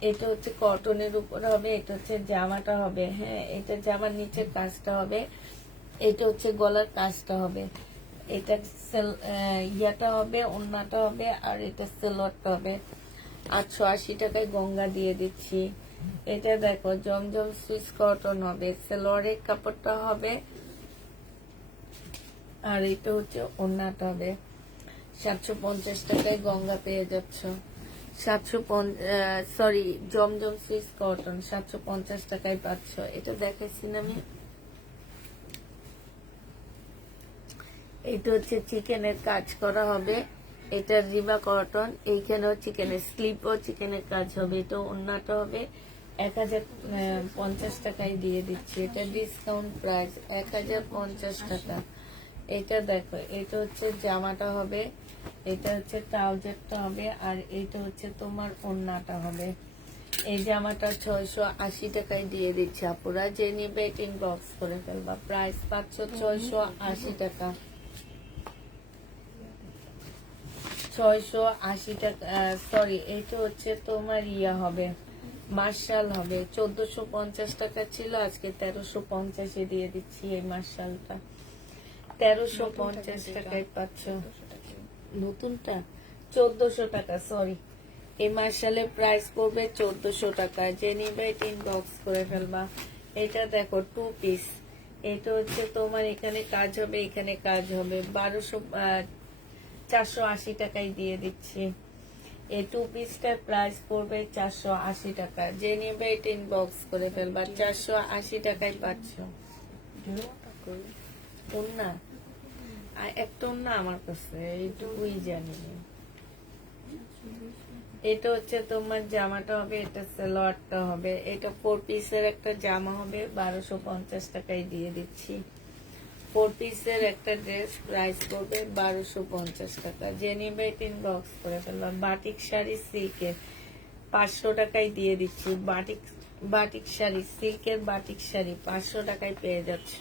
এটা হচ্ছে কটনের উপর হবে। এটা হচ্ছে জামাটা হবে, হ্যাঁ, এটা জামার নিচের কাজটা হবে। এটা হচ্ছে গলার কাজটা হবে। এটা ইয়াটা হবে, ওড়নাটা হবে, আর এটা সালোয়ারটা হবে। 880 টাকায় গঙ্গা দিয়ে দিচ্ছি। এটা দেখো জমজম সুইস কটন হবে, সালোয়ারের কাপড়টা হবে, আর এটা হচ্ছে ওড়নাটা হবে। 750 টাকায় গঙ্গা পেয়ে যাচ্ছ। 750, সরি, জমজম সুইস কটন 750 টাকায় পাচ্ছ। এটা দেখাইছি না আমি। এটা হচ্ছে চিকেনের কাজ করা হবে, এটা রিবা কটন। এইখানেও চিকেনের স্লিপও চিকেনের কাজ হবে। এটা ওড়নাটা হবে। 1050 টাকায় দিয়ে দিচ্ছি। এটা ডিসকাউন্ট প্রাইস 1050 টাকা। এটা দেখো, এটা হচ্ছে জামাটা হবে, এটা হচ্ছে ট্রাউজারটা হবে, আর এটা হচ্ছে তোমার ওড়নাটা হবে। এই জামাটা 680 টাকায় দিয়ে দিচ্ছি আপুরা। যে নিবে ইনবক্স করে ফেলবা। প্রাইস পাচ্ছ 680 টাকা, 680 টাকা। সরি, এটা হচ্ছে তোমার ইয়া হবে, মার্শাল হবে। 1450 টাকা ছিল, আজকে 1350-এ দিয়ে দিচ্ছি এই মার্শালটা। 1350 টাকায় পাচ্ছ। নতুনটা 1400 টাকা, সরি। এই মার্শালের প্রাইস পড়বে 1400 টাকা। যে নিবে ইনবক্স করে ফেলবা। এটা দেখো 2 পিস। এটা হচ্ছে তোমার এখানে কাজ হবে, এখানে কাজ হবে। 480 টাকায় দিয়ে দিচ্ছি। এই 2 পিসটার প্রাইস পড়বে 480 টাকা। যে নিবে ইনবক্স করে ফেলবা। 480 টাকায় পাচ্ছ। ওড়না আর একটা ওড়না আমার কাছে, এইটুকুই জানি। এটা হচ্ছে তোমার জামাটা হবে, এটা সালোয়ারটা হবে। এটা 4 পিসের একটা জামা হবে, 1250 টাকায় দিয়ে দিচ্ছি। 4 পিসের একটা ড্রেস প্রাইস পড়বে 1250 টাকা। যে নিবে ইনবক্স করে ফেলবা। বাটিক শাড়ি সিল্কের 500 টাকায় দিয়ে দিচ্ছি। বাটিক শাড়ি সিল্কের বাটিক শাড়ি 500 টাকায় পেয়ে যাচ্ছ।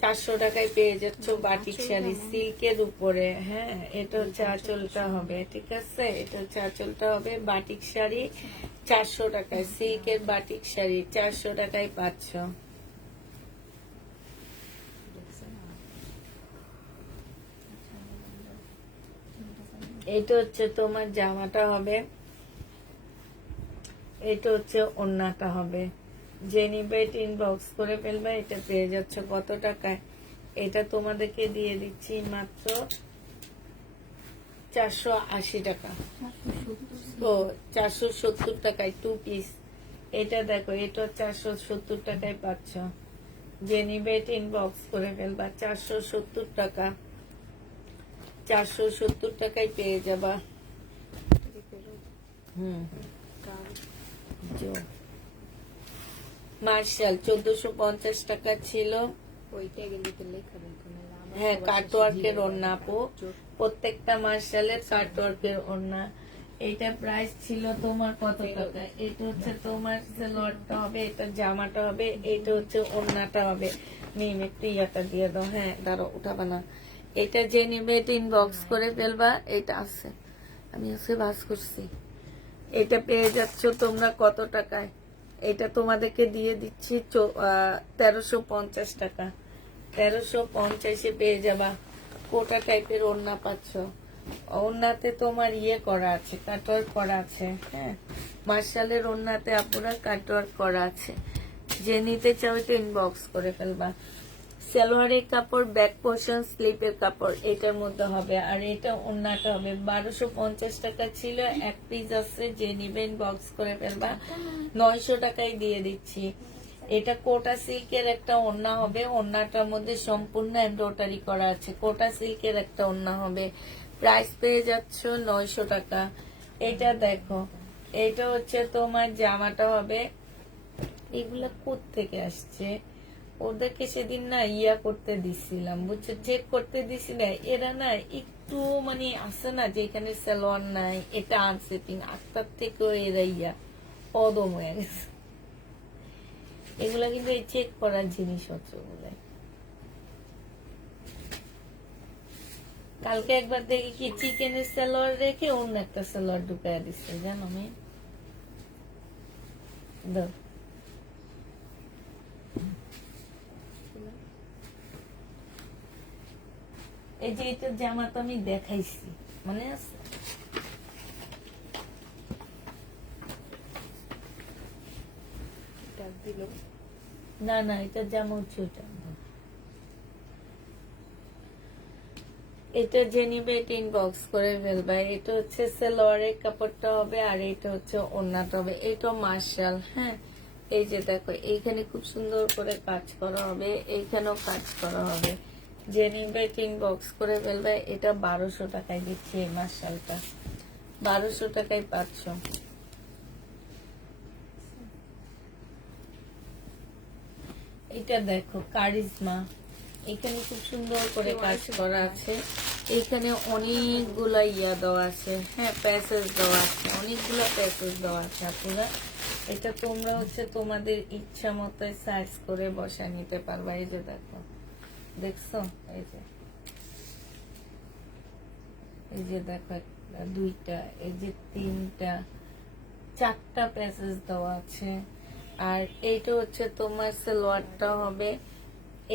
400 টাকায় পেয়ে যাচ্ছ বাটিক শাড়ি সিল্কের উপরে। হ্যাঁ, এটা হচ্ছে আঁচলটা হবে, ঠিক আছে? এটা হচ্ছে আঁচলটা হবে। বাটিক শাড়ি 400 টাকায়, সিল্কের বাটিক শাড়ি 400 টাকায় পাচ্ছ। এটা হচ্ছে তোমার জামাটা হবে, এটা হচ্ছে ওড়নাটা হবে। যে নিবে ইনবক্স করে ফেলবে। এটা পেয়ে যাচ্ছে কত টাকায়? এটা তোমাদেরকে দিয়ে দিচ্ছি মাত্র 480 টাকা। তো 470 টাকায় 2 পিস। এটা দেখো, এটা 470 টাকায় পাচ্ছ। যে নিবে ইনবক্স করে ফেলবা। 470 টাকা, 470 টাকায় পেয়ে যাবা। মার্শাল 1450 টাকা ছিল। হ্যাঁ, কাটওয়ার্কের ওড়না আপু, প্রত্যেকটা মার্শালের কাটওয়ার্কের ওড়না। এইটা প্রাইস ছিল তোমার কত টাকা? এটা হচ্ছে তোমার সালোয়ারটা হবে, এটা জামাটা হবে, এটা হচ্ছে ওড়নাটা হবে। মিম একটু ইয়াটা দিয়ে দাও। হ্যাঁ দাঁড়ো, উঠাবা না। এটা যে নিবে এটা ইনবক্স করে ফেলবা। এটা আছে, আমি আজকে বাস করছি। এটা পেয়ে যাচ্ছ তোমরা কত টাকায়? এটা তোমাদেরকে দিয়ে দিচ্ছি 1350 টাকা। 1350-এ পেয়ে যাবা। কোটা টাইপের ওড়না পাচ্ছ। ওড়নাতে তোমার ইয়ে করা আছে, কাটওয়ার্ক করা আছে। হ্যাঁ, মার্শালের ওড়নাতে আপুরা কাটওয়ার্ক করা আছে। যে নিতে চাও এটা ইনবক্স করে ফেলবা। সালোয়ারের কাপড়, ব্যাক পোর্শন, স্লিপের কাপড় এটার মধ্যে হবে। আর এটা ওড়নাটা হবে। 1250 টাকা ছিল, এক পিস আছে। যে নিবে ইনবক্স করে ফেলবা। 900 টাকায় দিয়ে দিচ্ছি। এটা কোটা সিল্কের একটা ওড়না হবে। ওড়নাটার মধ্যে সম্পূর্ণ এমব্রয়ডারি করা আছে। কোটা সিল্কের একটা ওড়না হবে। প্রাইস পেয়ে যাচ্ছ 900 টাকা। এটা দেখো, এটা হচ্ছে তোমার জামাটা হবে। এগুলা কোত্থেকে আসছে? ওদেরকে সেদিন না ইয়া করতে দিছিলাম, বুঝছো, চেক করতে দিছি না। এরা না একটু মানে আছে না, যে এখানে সালোয়ার নাই, এটা আনসেটিং। আক্তার থেকেও এরা ইয়া পদম হয়ে গেছে। এগুলা কিন্তু এই চেক করার জিনিস হচ্ছে বলে। কালকে একবার দেখি কি চিকেনের সালোয়ার রেখে অন্য একটা সালোয়ার ঢুকায় দিচ্ছে, জানো মেয়ে। দাও। এই যে এটা জামা তো আমি দেখাইছি, মনে আছে? না না, এটা জামা হচ্ছে ওটা। এটা যে নিবে এটা ইনবক্স করে ফেলবা। এটা হচ্ছে সালোয়ারের কাপড়টা হবে, আর এটা হচ্ছে ওড়নাটা হবে। এটা মার্শাল। হ্যাঁ, এই যে দেখো, এইখানে খুব সুন্দর করে কাজ করা হবে, এইখানেও কাজ করা হবে। যে নিবে এটা ইনবক্স করে ফেলবে। এটা 1200 টাকায় দিচ্ছি। এই মার্শালটা 1200 টাকায় পাচ্ছ। এটা দেখো, কারিজমা। এখানে খুব সুন্দর করে কাজ করা আছে। এখানে অনেকগুলা ইয়া দেওয়া আছে। হ্যাঁ, প্যাসেজ দেওয়া আছে, অনেকগুলা প্যাসেজ দেওয়া আছে আপনারা। এটা তোমরা হচ্ছে তোমাদের ইচ্ছা মতো সাইজ করে বসা নিতে পারবা। এই যে দেখো, দেখছো? এই যে দেখো, একটা, দুইটা, এই যে তিনটা, 4টা প্যাসেজ দেওয়া আছে। আর এইটা হচ্ছে তোমার সালোয়ারটা হবে,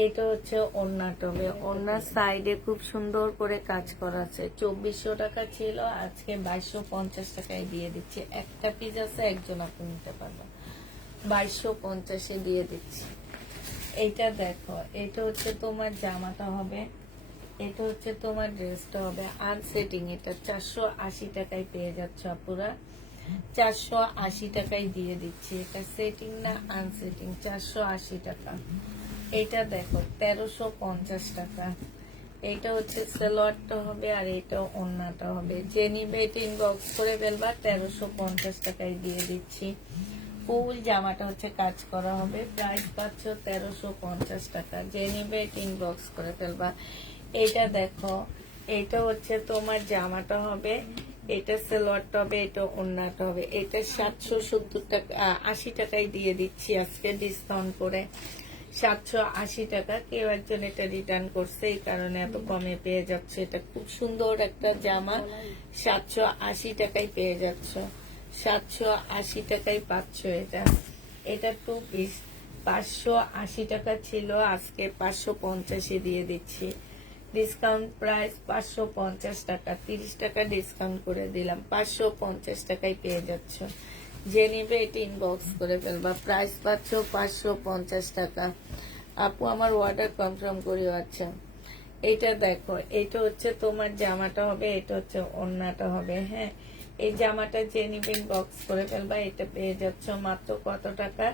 এটা হচ্ছে ওড়নাটা হবে। ওড়নার সাইডে খুব সুন্দর করে কাজ করা আছে। 2400 টাকা ছিল, আজকে 2250 টাকায় দিয়ে দিচ্ছি। একটা পিস আছে, একজন আপনি নিতে পারবেন। 2250-এ দিয়ে দিচ্ছি। এইটা দেখো, এটা হচ্ছে তোমার জামাটা হবে, এটা হচ্ছে তোমার ড্রেসটা হবে। আনসেটিং। এটা 480 টাকায় পেয়ে যাচ্ছ আপুরা। 480 টাকায় দিয়ে দিচ্ছি। এটা সেটিং না আনসেটিং, 480 টাকা। এটা দেখো, 1350 টাকা। এইটা হচ্ছে সালোয়ারটা হবে আর এটা ওড়নাটা হবে। যে নিবে এটা ইনবক্স করে ফেলবা, 1350 টাকায় দিয়ে দিচ্ছি। ফুল জামাটা হচ্ছে কাজ করা হবে, প্রাইস পাচ্ছ 1350 টাকা। যে নিবে এটা ইনবক্স করে ফেলবা। এইটা দেখো, এটা হচ্ছে তোমার জামাটা হবে, এটা সালোয়ারটা হবে, এটা ওড়নাটা হবে। এটা 770 টাকা 80 টাকায় দিয়ে দিচ্ছি আজকে ডিসকাউন্ট করে। 780 টাকা। কেউ একজন এটা রিটার্ন করছে, এই কারণে এত কমে পেয়ে যাচ্ছে। এটা খুব সুন্দর একটা জামা, 780 টাকায় পেয়ে যাচ্ছ। 780 টাকায় পাচ্ছ এটা। এটা 2 পিস 580 টাকা ছিল, আজকে 550 দিয়ে দিচ্ছি। ডিসকাউন্ট প্রাইস 550 টাকা, 30 টাকা ডিসকাউন্ট করে দিলাম, 550 টাকায় পেয়ে যাচ্ছ। যে নিবে এটা ইনবক্স করে ফেলবা। প্রাইস পাচ্ছ 550 টাকা। আপু আমার অর্ডার কনফার্ম করিও। আচ্ছা, এইটা দেখো, এটা হচ্ছে তোমার জামাটা হবে, এটা হচ্ছে ওড়নাটা হবে। হ্যাঁ, এই জামাটা যে নিবে ইনবক্স করে ফেলবা। এটা পেয়ে যাচ্ছ মাত্র কত টাকা?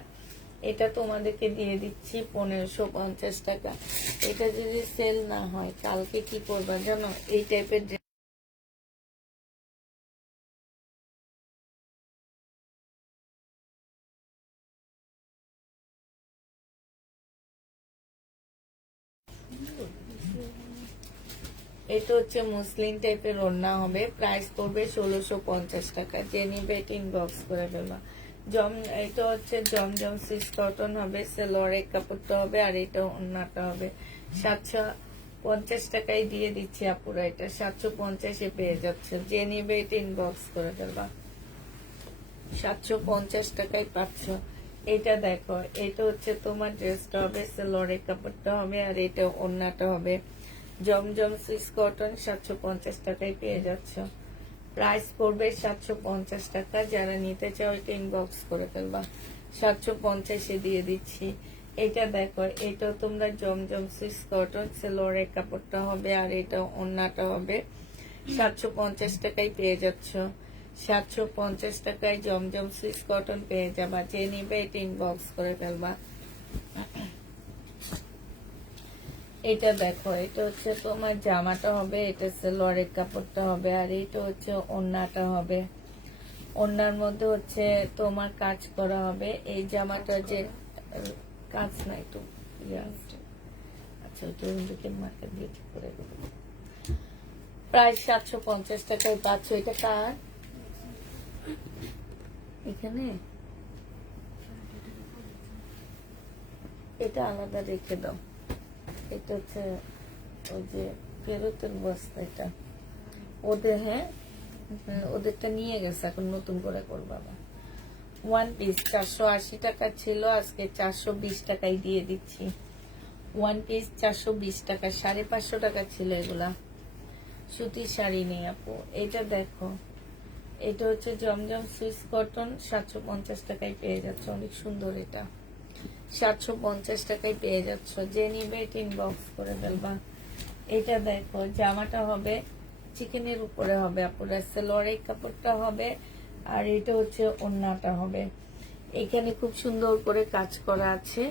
এটা তোমাদেরকে দিয়ে দিচ্ছি 1550 টাকা। এটা যদি সেল না হয় কালকে কি করবা জানো? এই টাইপের এটা হচ্ছে মুসলিম টাইপের ওড়না হবে, প্রাইস পড়বে 1650 টাকা। যে নিবে এটা ইনবক্স করে ফেলবা। এটা হচ্ছে জমজম সুইস কটন হবে, সালোয়ারের কাপড়টা হবে আর এটা ওড়নাটা হবে। 750 টাকায় দিয়ে দিচ্ছি আপুরা, এটা 750 পেয়ে যাচ্ছে। যে নিবে এটা ইনবক্স করে ফেলবা। 750 টাকায় পাচ্ছ। এটা দেখো, এটা হচ্ছে তোমার ড্রেসটা হবে, সালোয়ারের কাপড়টা হবে আর এটা ওড়নাটা হবে। জমজম সুইস কটন 750 টাকায় পেয়ে যাচ্ছ। প্রাইস পড়বে 750 টাকা। যারা নিতে চাও এটা ইনবক্স করে ফেলবা। 750 দিয়ে দিচ্ছি। এটা দেখো, এটাও তোমরা জমজম সুইস কটন, সালোয়ারের কাপড়টা হবে আর এটা ওড়নাটা হবে। 750 টাকায় পেয়ে যাচ্ছ। 750 টাকায় জমজম সুইস কটন পেয়ে যাবা। যে নিবে এটা ইনবক্স করে ফেলবা। এটা দেখো, এটা হচ্ছে তোমার জামাটা হবে, এটা সালোয়ারের কাপড়টা হবে আর এটা হচ্ছে ওড়নাটা হবে। ওড়নার মধ্যে হচ্ছে তোমার কাজ করা হবে। এই জামাটা যে কাজ নাই তো, আচ্ছা ওইটা ওইদিকে মার্কেট দিয়ে ঠিক করে দেবো। প্রায় 750 টাকায় পাচ্ছ। এটা কার এখানে? এটা আলাদা রেখে দাও। এটা হচ্ছে ওই যে ফেরতের বস্তা, এটা ওদের। হ্যাঁ, ওদেরটা নিয়ে গেছে, এখন নতুন করে করবা। 1 পিস 480 টাকা ছিল, আজকে 420 টাকায় দিয়ে দিচ্ছি। 1 পিস 420 টাকা, 550 টাকা ছিল এগুলা। সুতির শাড়ি নেই আপু। এটা দেখো, এটা হচ্ছে জমজম সুইস কটন, 750 টাকায় পেয়ে যাচ্ছ। অনেক সুন্দর এটা, 750 টাকায় পেয়ে যাচ্ছ। যে নিবে এটা ইনবক্স করে ফেলবা। এটা দেখো, জামাটা হবে চিকেনের উপরে হবে আপুরা, সালোয়ারের কাপড়টা হবে আর এটা হচ্ছে ওড়নাটা হবে। এখানে খুব সুন্দর করে কাজ করা আছে।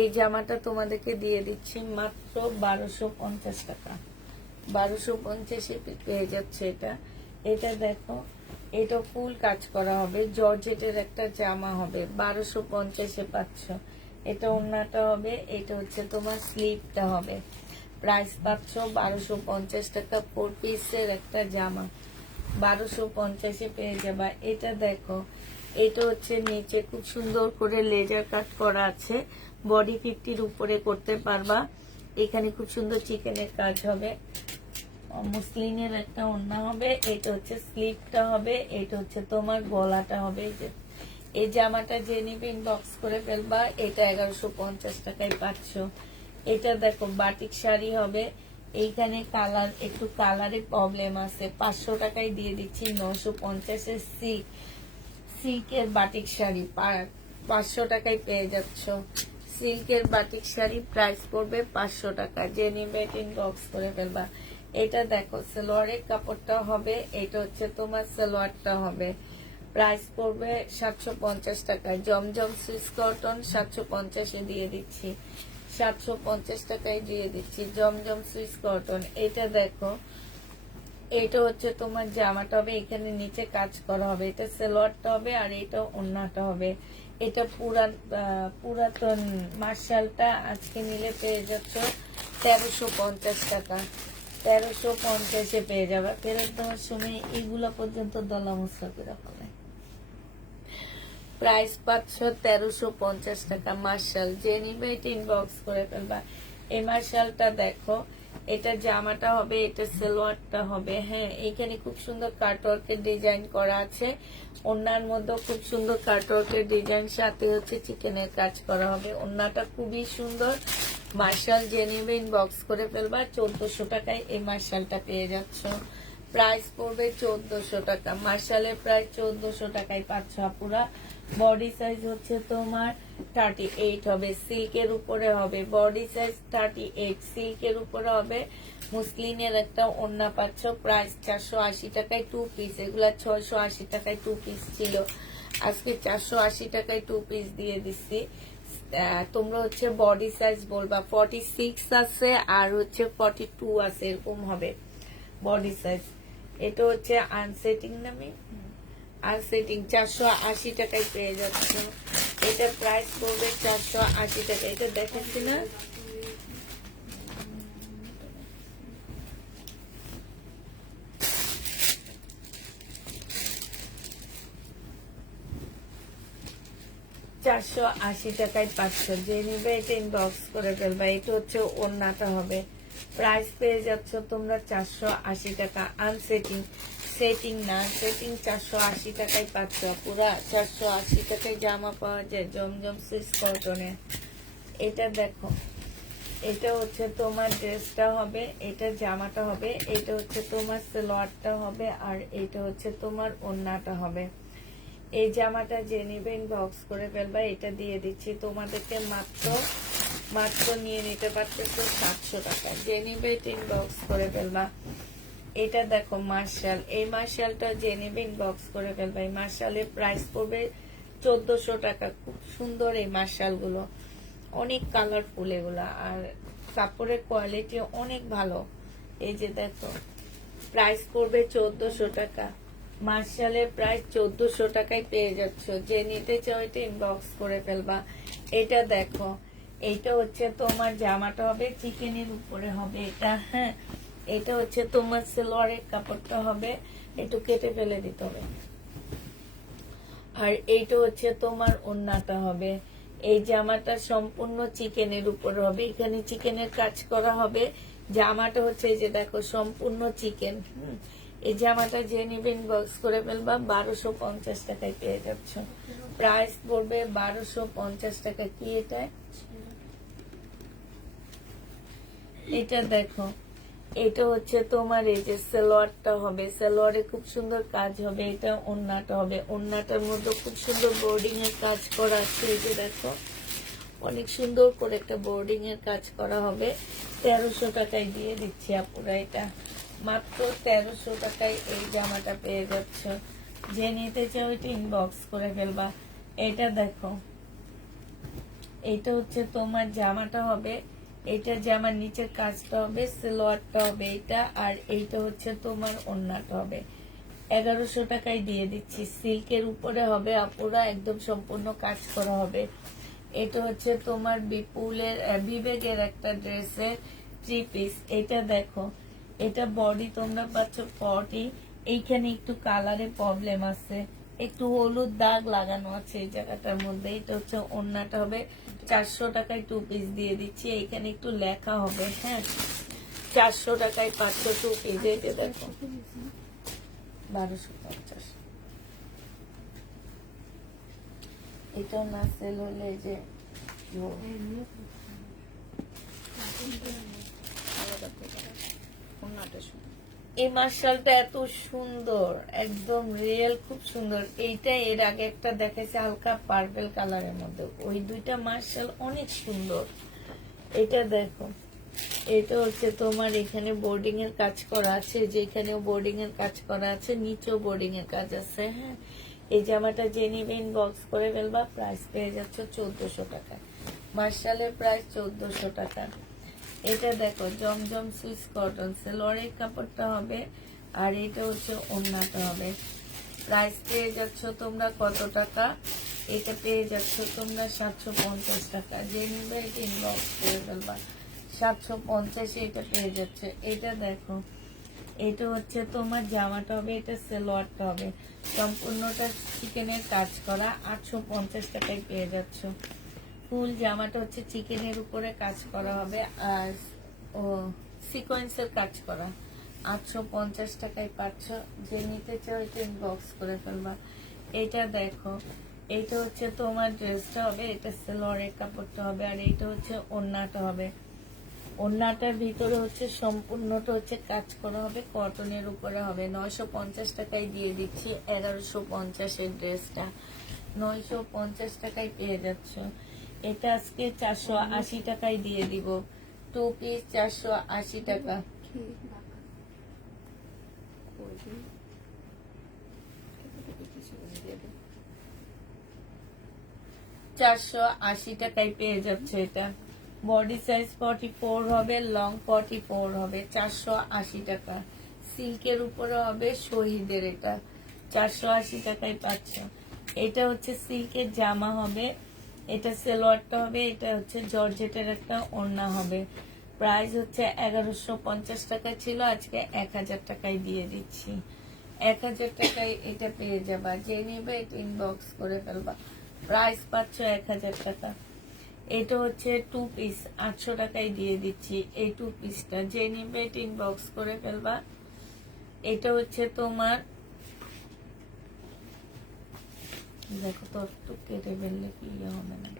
এই জামাটা তোমাদেরকে দিয়ে দিচ্ছি মাত্র 1250 টাকা। 1250 পেয়ে যাচ্ছে এটা। এটা দেখো, এটা ফুল কাজ করা হবে, জর্জেটের একটা জামা হবে, 1250 পাচ্ছ। এটা ওড়নাটা হবে, এটা হচ্ছে তোমার স্লিভটা হবে। প্রাইস পাচ্ছ 1250 টাকা। 4 পিসের একটা জামা 1250 পেয়ে যাবা। এটা দেখো, এটা হচ্ছে নিচে খুব সুন্দর করে লেজার কাট করা আছে, বডি 50-র উপরে করতে পারবা। এখানে খুব সুন্দর চিকেনের কাজ হবে, মুসলিনের একটা ওড়না হবে, এটা হচ্ছে স্লিভটা হবে, এটা হচ্ছে তোমার গলাটা হবে। এই জামাটা যে নিবে ইনবক্স করে ফেলবা। এটা 1150 টাকায় পাচ্ছ। এটা দেখো, বাটিক শাড়ি হবে। এইখানে কালার, একটু কালারের প্রবলেম আছে, 500 টাকায় দিয়ে দিচ্ছি। 950 সিল্কের বাটিক শাড়ি 500 টাকায় পেয়ে যাচ্ছ। সিল্কের বাটিক শাড়ি প্রাইস পড়বে 500 টাকা। যে নিবে ইনবক্স করে ফেলবা। এটা দেখো, সালোয়ারের কাপড়টা হবে, এটা হচ্ছে তোমার সালোয়ারটা হবে। প্রাইস পড়বে 750 টাকা। জমজম সুইস কটন 750 দিয়ে দিচ্ছি। 750 টাকায় দিয়ে দিচ্ছি। জমজম সুইস কটন, এটা দেখো, এটা হচ্ছে তোমার জামাটা হবে, এখানে নিচে কাজ করা হবে, এটা সালোয়ারটা হবে আর এটা ওড়নাটা হবে। এটা পুরাতন মার্শালটা আজকে নিলে পেয়ে যাচ্ছ 1350 টাকা। 1350-এ পেয়ে যাবে। ফেরত দেওয়ার সময় এগুলো পর্যন্ত দলা মশলা করে ফেলে। প্রাইস পাচ্ছ 1350 টাকা মার্শাল। যে নিবে এটা ইনবক্স করে ফেলবা। এই মার্শালটা দেখো, এটা জামাটা হবে, এটা সালোয়ারটা হবে। হ্যাঁ, এখানে খুব সুন্দর কাটওয়ার্কের ডিজাইন করা আছে। ওড়নার মধ্যে খুব সুন্দর কাটওয়ার্কের ডিজাইন, সাথে হচ্ছে চিকেনের কাজ করা হবে। ওড়নাটা খুবই সুন্দর। মার্শাল যে নেবে ইনবক্স করে ফেলবা। 1400 টাকায় এই মার্শালটা পেয়ে যাচ্ছ। প্রাইস পড়বে 1400 টাকা। মার্শালের প্রাইস 1400 টাকায় পাচ্ছ আপুরা। বডি সাইজ হচ্ছে তোমার 38 হবে, সিল্কের উপরে হবে। বডি সাইজ 38, সিল্কের উপরে হবে। মুসলিনের একটা ওড়না পাচ্ছ। প্রাইস 480 টাকায় 2 পিস। এগুলা 680 টাকায় 2 পিস ছিল, আজকে 480 টাকায় 2 পিস দিয়ে দিচ্ছি। তোমরা হচ্ছে বডি সাইজ বলবা। 46 আছে আর হচ্ছে 42 আছে, এরকম হবে বডি সাইজ। এটা হচ্ছে আনসেটিং নামে, আনসেটিং 480 টাকায় পেয়ে যাচ্ছে। এটা প্রাইস পড়বে 480 টাকা। এটা দেখাচ্ছি না, টাকায় পাচ্ছ। যে নিবে এটা ইনবক্স করে ফেলবা। এটা হচ্ছে ওড়নাটা হবে। প্রাইস পেয়ে যাচ্ছ তোমরা 480 টাকা। আনসেটিং, সেটিং না, সেটিং 480 টাকায় পাচ্ছ। পুরা 480 টাকায় জামা পাওয়া যায় জমজম সুইস কটনে। এটা দেখো, এটা হচ্ছে তোমার ড্রেসটা হবে, এটা জামাটা হবে, এটা হচ্ছে তোমার সালোয়ারটা হবে আর এটা হচ্ছে তোমার ওড়নাটা হবে। এই জামাটা যে নিবে ইনবক্স করে ফেলবা। এটা দিয়ে দিচ্ছি তোমাদেরকে মাত্র নিয়ে নিতে পারতেছো 700 টাকা। যে নিবে এটা ইনবক্স করে ফেলবা। এটা দেখো মার্শাল, এই মার্শালটা যে নিবে ইনবক্স করে ফেলবা। এই মার্শালের প্রাইস পড়বে 1400 টাকা। খুব সুন্দর এই মার্শাল গুলো, অনেক কালারফুল এগুলা, আর কাপড়ের কোয়ালিটি অনেক ভালো। এই যে দেখো, প্রাইস পড়বে 1400 টাকা। মার্শালের প্রাইস 1400 টাকায় পেয়ে যাচ্ছ। যে নিতে চাও এটা ইনবক্স করে ফেলবা। এটা দেখো, এইটা হচ্ছে তোমার জামাটা হবে, চিকেনের উপরে হবে এটা। হ্যাঁ, এটা হচ্ছে তোমার সালোয়ারের কাপড়টা হবে, একটু কেটে ফেলে দিতে হবে। আর এইটা হচ্ছে তোমার ওড়নাটা হবে। এই জামাটা সম্পূর্ণ চিকেনের উপর হবে, এখানে চিকেনের কাজ করা হবে। জামাটা হচ্ছে এই যে দেখো, সম্পূর্ণ চিকেন। এই জামাটা যে নিবে ইনবক্স করে ফেলবা। 1250 টাকায় পেয়ে যাচ্ছ। প্রাইস পড়বে 1250 টাকা। কি এটা? এটা দেখো, এটা হচ্ছে তোমার এই যে সালোয়ারটা হবে, সালোয়ারে খুব সুন্দর কাজ হবে। এটা ওড়নাটা হবে, ওড়নাটার মধ্যে খুব সুন্দর বোর্ডিং এর কাজ করা আছে। এই যে দেখো, অনেক সুন্দর করে একটা বোর্ডিং এর কাজ করা হবে। 1300 টাকায় দিয়ে দিচ্ছি আপুরা। এটা মাত্র 1300 টাকায় এই জামাটা পেয়ে যাচ্ছ। যে নিতে চাও এটা ইনবক্স করে ফেলবা। এটা দেখো, এটা হচ্ছে তোমার জামাটা হবে, এটা জামার নিচের কাজটা হবে, সালোয়ারটা হবে এটা, আর এইটা হচ্ছে তোমার ওড়নাটা হবে। 1100 টাকায় দিয়ে দিচ্ছি। সিল্কের উপরে হবে আপুরা, একদম সম্পূর্ণ কাজ করা হবে। এটা হচ্ছে তোমার বিবেকের একটা ড্রেসের 3 পিস। এটা দেখো, এটা বডি তোমরা পাচ্ছ 40। এইখানে একটু কালারে প্রবলেম আছে, একটু হলুদ দাগ লাগানো আছে এই জায়গাটার মধ্যে। এটা হচ্ছে ওড়নাটা হবে। 400 টাকায় 2 পিস দিয়ে দিচ্ছি। এইখানে একটু লেখা হবে। হ্যাঁ, 400 টাকায় 500 2 পিস। এই যে দেখো, 1250। এটাও না সেল হলে যে এই মার্শালটা এত সুন্দর, একদম রিয়েল, খুব সুন্দর। এইটা এর আগে একটা দেখেছে হালকা পার্পল কালারের মধ্যে, ওই দুইটা মার্শাল অনেক সুন্দর। এটা দেখো, এটা হচ্ছে তোমার এখানে বোর্ডিং এর কাজ করা আছে, যেখানেও বোর্ডিং এর কাজ করা আছে, নিচেও বোর্ডিং এর কাজ আছে। হ্যাঁ, এই জামাটা যে নিবে ইনবক্স করে ফেলবা। প্রাইস পেয়ে যাচ্ছে 1400 টাকা। মার্শালের প্রাইস 1400 টাকা। এটা দেখো জমজম সুইস কটন, সেলোয়ারের কাপড়টা হবে আর এটা হচ্ছে ওড়নাটা হবে। প্রাইস পেয়ে যাচ্ছ তোমরা কত টাকা? এটা পেয়ে যাচ্ছ তোমরা 750 টাকা। যে নিবে এটা ইনবক্স করে ফেলবা। 750 এটা পেয়ে যাচ্ছে। এটা দেখো, এটা হচ্ছে তোমার জামাটা হবে, এটা সেলোয়ারটা হবে, সম্পূর্ণটা চিকেনের কাজ করা। 850 টাকায় পেয়ে যাচ্ছ। ফুল জামাটা হচ্ছে চিকেনের উপরে কাজ করা হবে আর ও সিকোয়েন্সের কাজ করা। 850 টাকায় পাচ্ছ। যে নিতে চাও এটা ইনবক্স করে ফেলবা। এটা দেখো, এইটা হচ্ছে তোমার ড্রেসটা হবে, এটা সেলোয়ারের কাপড়টা হবে আর এইটা হচ্ছে ওড়নাটা হবে। ওড়নাটার ভিতরে হচ্ছে সম্পূর্ণটা হচ্ছে কাজ করা হবে, কটনের উপরে হবে। 950 টাকায় দিয়ে দিচ্ছি 1150 এর ড্রেসটা। 950 টাকায় পেয়ে যাচ্ছ। এটা আজকে 480 টাকায় দিয়ে দিব। 2 পিস 480 টাকা। কি করবি? কিছু দিয়ে দে। 480 টাকায় পেয়ে যাচ্ছে। এটা বডি সাইজ 44 হবে, লং 44 হবে। 480 টাকা। সিল্কের উপরে হবে, শহীদের। এটা 480 টাকায় পাচ্ছ। এটা হচ্ছে সিল্কের জামা হবে, এটা সেলোয়ারটা হবে, এটা হচ্ছে জর্জেটের একটা ওড়না হবে। প্রাইস হচ্ছে 1150 টাকা ছিল, আজকে 1000 টাকায় দিয়ে দিচ্ছি। 1000 টাকায় এটা পেয়ে যাবা। যে নেবে এটা ইনবক্স করে ফেলবা। প্রাইস পাচ্ছ 1000 টাকা। এটা হচ্ছে 2 পিস 800 টাকায় দিয়ে দিচ্ছি। এই 2 পিসটা যে নিবে এটা ইনবক্স করে ফেলবা। এটা হচ্ছে তোমার দেখো তো, একটু কেটে ফেললে কি হবে না।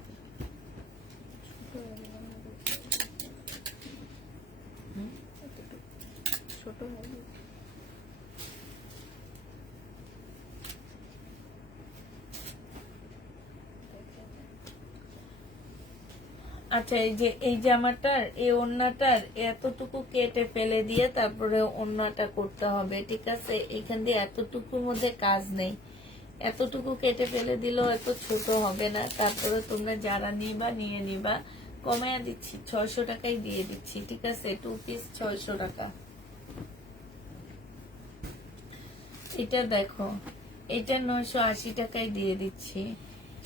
ছোট হবে। আচ্ছা, এই যে এই জামাটার এই ওড়নাটার এতটুকু কেটে ফেলে দিয়ে তারপরে ওড়নাটা করতে হবে, ঠিক আছে? এখান দিয়ে এতটুকুর মধ্যে কাজ নেই। এতটুকু কেটে ফেলে দিলেও এত ছোট হবে না। তারপরে তোমরা যারা নিবা নিয়ে নিবা। কমায়া দিচ্ছি, 600 টাকায় দিয়ে দিচ্ছি, ঠিক আছে? 2 পিস 600 টাকা। এটা দেখো, এটা 980 টাকায় দিয়ে দিচ্ছি।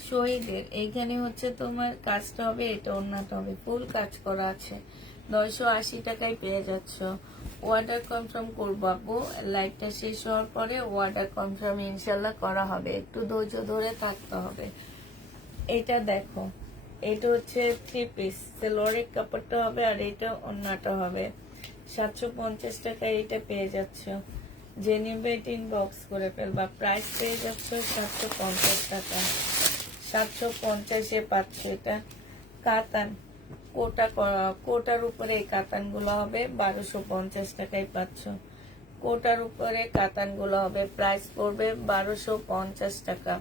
শহীদের এইখানে হচ্ছে তোমার কাজটা হবে, এটা ওড়নাটা হবে, ফুল কাজ করা আছে। 980 টাকায় পেয়ে যাচ্ছ। অর্ডার কনফার্ম করবো আপু, লাইভটা শেষ হওয়ার পরে অর্ডার কনফার্ম ইনশাল্লাহ করা হবে। একটু ধৈর্য ধরে থাকতে হবে। এটা দেখো, এটা হচ্ছে 3 পিস সেলোয়ারের কাপড়টা হবে আর এটা ওড়নাটা হবে। 750 টাকায় এটা পেয়ে যাচ্ছ। যে নিবে এটা ইনবক্স করে ফেলবা। প্রাইস পেয়ে যাচ্ছ 750 টাকা। 750-এ পাচ্ছ। এটা কাতান কোটার উপরে এই কাতান গুলো হবে, 1250 টাকায় পাচ্ছ। কোটার উপরে কাতান গুলো হবে, প্রাইস পড়বে 1250 টাকা।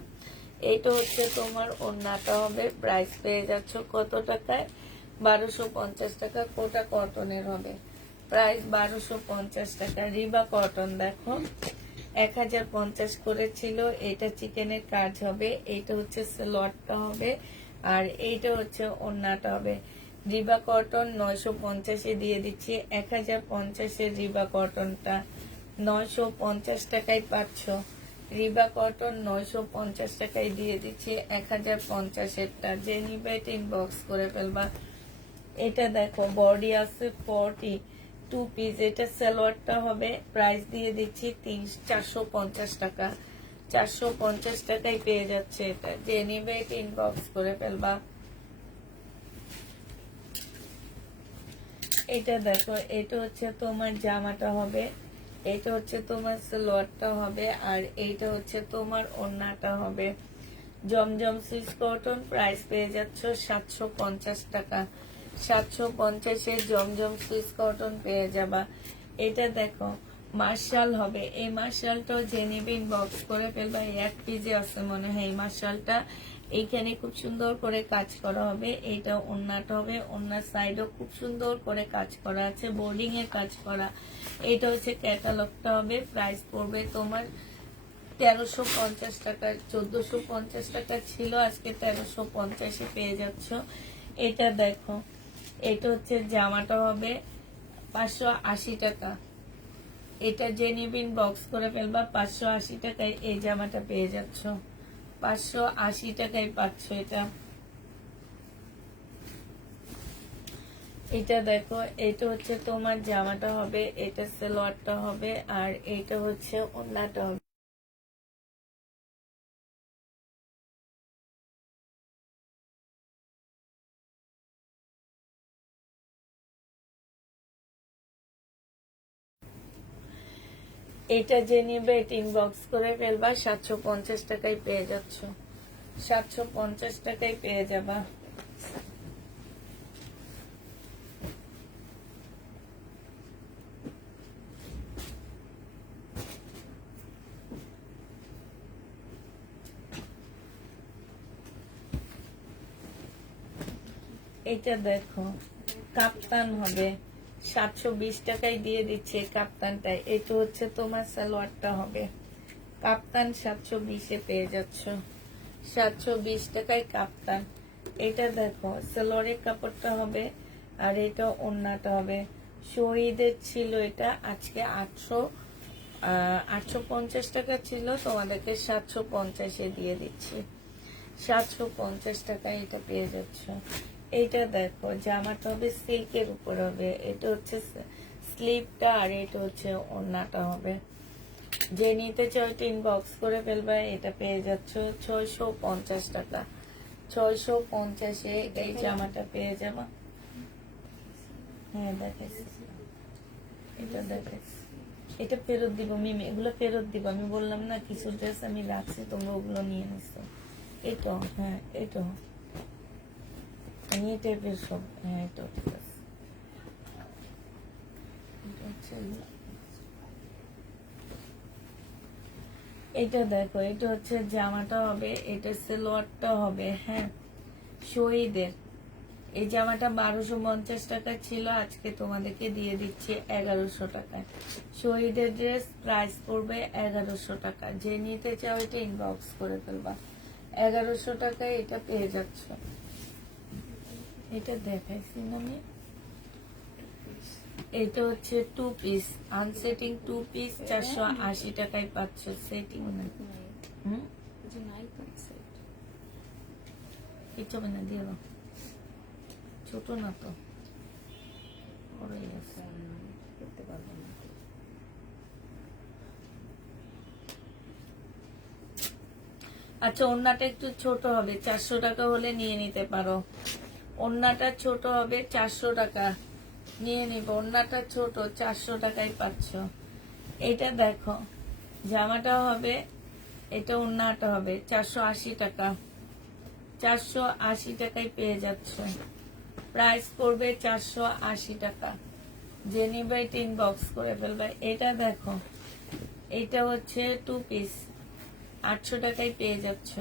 এটা হচ্ছে তোমার ওড়নাটা হবে, প্রাইস পেয়ে যাচ্ছ কত টাকায়? 1250 টাকা। কোটা কটনের হবে, প্রাইস 1250 টাকা। রিবা কটন দেখো 1050 করে ছিল। এটা চিকেনের কাজ হবে, এইটা হচ্ছে সেলোয়ারটা হবে আর এইটা হচ্ছে ওড়নাটা হবে। রিবা কটন 950-এ দিয়ে দিচ্ছি। 1050-এর রিবা কটনটা 950 টাকায় পাচ্ছ। রিবা কটন 950 টাকায় দিয়ে দিচ্ছি। 1050-এরটা যে নিবে এটা ইনবক্স করে ফেলবা। এটা দেখো বডি আছে 40, 2 পিস। এটা সালোয়ারটা হবে, প্রাইস দিয়ে দিচ্ছি 450 টাকা। 450 টাকায় পেয়ে যাচ্ছে। এটা যে নিবে এটা ইনবক্স করে ফেলবা। এটা দেখো, এটা হচ্ছে তোমার জামাটা হবে, এটা হচ্ছে তোমার সালোয়ারটা হবে আর এইটা হচ্ছে তোমার ওড়নাটা হবে। জমজম সুইস কটন, প্রাইস পেয়ে যাচ্ছ 750 টাকা। 750-এর জমজম সুইস কটন পেয়ে যাবা। এটা দেখো মার্শাল হবে, এই মার্শালটাও যে নিবে ইনবক্স করে ফেলবা। 1 পিসে আছে মনে হয় এই মার্শালটা। এইখানে খুব সুন্দর করে কাজ করা হবে, এইটা ওড়নাটা হবে, ওড়নার সাইডও খুব সুন্দর করে কাজ করা আছে, বোর্ডিং এর কাজ করা। এইটা হচ্ছে ক্যাটালগটা হবে, প্রাইস পড়বে তোমার 1350 টাকা। 1450 টাকা ছিল, আজকে 1350-এ পেয়ে যাচ্ছ। এটা দেখো, এটা হচ্ছে জামাটা হবে 580 টাকা। এটা যে নিবে ইনবক্স করে ফেলবা, 580 টাকায় এই জামাটা পেয়ে যাচ্ছ, 580 টাকায় পাচ্ছ এটা। এটা দেখো, এটা হচ্ছে তোমার জামাটা হবে, এটা সালোয়ারটা হবে, আর এটা হচ্ছে ওড়নাটা হবে। এটা যে নিবে এটা ইনবক্স করে ফেলবা, 750 টাকায় পেয়ে যাচ্ছ, 750 টাকায় পেয়ে যাবা। এটা দেখো, কাপ্তান হবে, 720 টাকায় দিয়ে দিচ্ছে কাপ্তানটা। এটা হচ্ছে তোমার সালোয়ারটা হবে, কাপ্তান 720-এ পেয়ে যাচ্ছ, 720 টাকায় কাপ্তান। এটা দেখো, সালোয়ারের কাপড়টা হবে, আর এটা ওড়নাটা হবে। শহীদের ছিল এটা, আজকে 850 টাকা ছিল, তোমাদেরকে 750-এ দিয়ে দিচ্ছি, 750 টাকায় এটা পেয়ে যাচ্ছ। এইটা দেখো, জামাটা হবে সিল্কের উপর হবে, এটা হচ্ছে স্লিপটা, আর এটা হচ্ছে ওড়নাটা হবে। যে নিতে চাও এটা ইনবক্স করে ফেলবে, এটা পেয়ে যাচ্ছ 650 টাকা, 650-এ এই জামাটা পেয়ে যাবা। হ্যাঁ দেখাইছি, এটা দেখাইছি। এটা ফেরত দিব মিমি, এগুলো ফেরত দিব। আমি বললাম না কিছু ড্রেস আমি রাখছি, তোমরা ওগুলো নিয়ে নিছো। এটা হ্যাঁ, এটা এই টাইপের সব, হ্যাঁ এটা ঠিক আছে। এটা হচ্ছে এগুলো। এটা দেখো, এটা হচ্ছে জামাটা হবে, এটা সালোয়ারটা হবে, হ্যাঁ শহীদের। এই জামাটা 1250 টাকা ছিল, আজকে তোমাদেরকে দিয়ে দিচ্ছি 1100 টাকায়। শহীদের ড্রেস প্রাইস পড়বে 1100 টাকা। যে নিতে চাও এটা ইনবক্স করে ফেলবা, 1100 টাকায় এটা পেয়ে যাচ্ছ। এটা দেখাইছি না আমি। এটা হচ্ছে 2 পিস আনসেটিং 2 পিস, 480 টাকায় পাচ্ছ। সেটিং না, এটা হবে না, দিয়ে দাও, ছোট না তো, বড়ই আছে। আচ্ছা, ওড়নাটা একটু ছোট হবে, 400 টাকা হলে নিয়ে নিতে পারো। ওড়নাটা ছোট হবে, 400 টাকা নিয়ে নিব। ওড়নাটা ছোট, 400 টাকায় পাচ্ছ। এটা দেখো, জামাটা হবে, এটা ওড়নাটা হবে 480 টাকা, 480 টাকায় পেয়ে যাচ্ছ। প্রাইস পড়বে 480 টাকা। যে নিবে এটা ইনবক্স করে ফেলবে। এটা দেখো, এটা হচ্ছে 2 পিস, 800 টাকায় পেয়ে যাচ্ছ।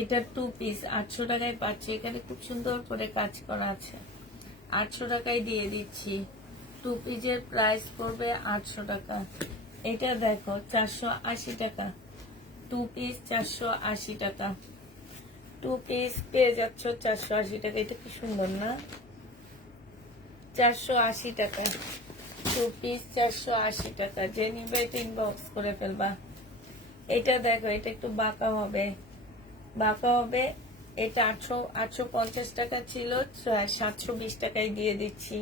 এটা 2 পিস 800 টাকায় পাচ্ছি। এখানে খুব সুন্দর করে কাজ করা আছে, 800 টাকায় দিয়ে দিচ্ছি। 2 পিসের প্রাইস পড়বে 800 টাকা। এটা দেখো, 480 টাকা, 2 পিস 480 টাকা। 2 পিস পেয়ে যাচ্ছ 480 টাকা। এটা কি সুন্দর না, 480 টাকা 2 পিস, 480 টাকা। যে নিবে এটা ইনবক্স করে ফেলবা। এটা দেখো, এটা একটু বাঁকা হবে, বাঁকা হবে। এটা 850 টাকা ছিল, 720 টাকায় দিয়ে দিচ্ছি।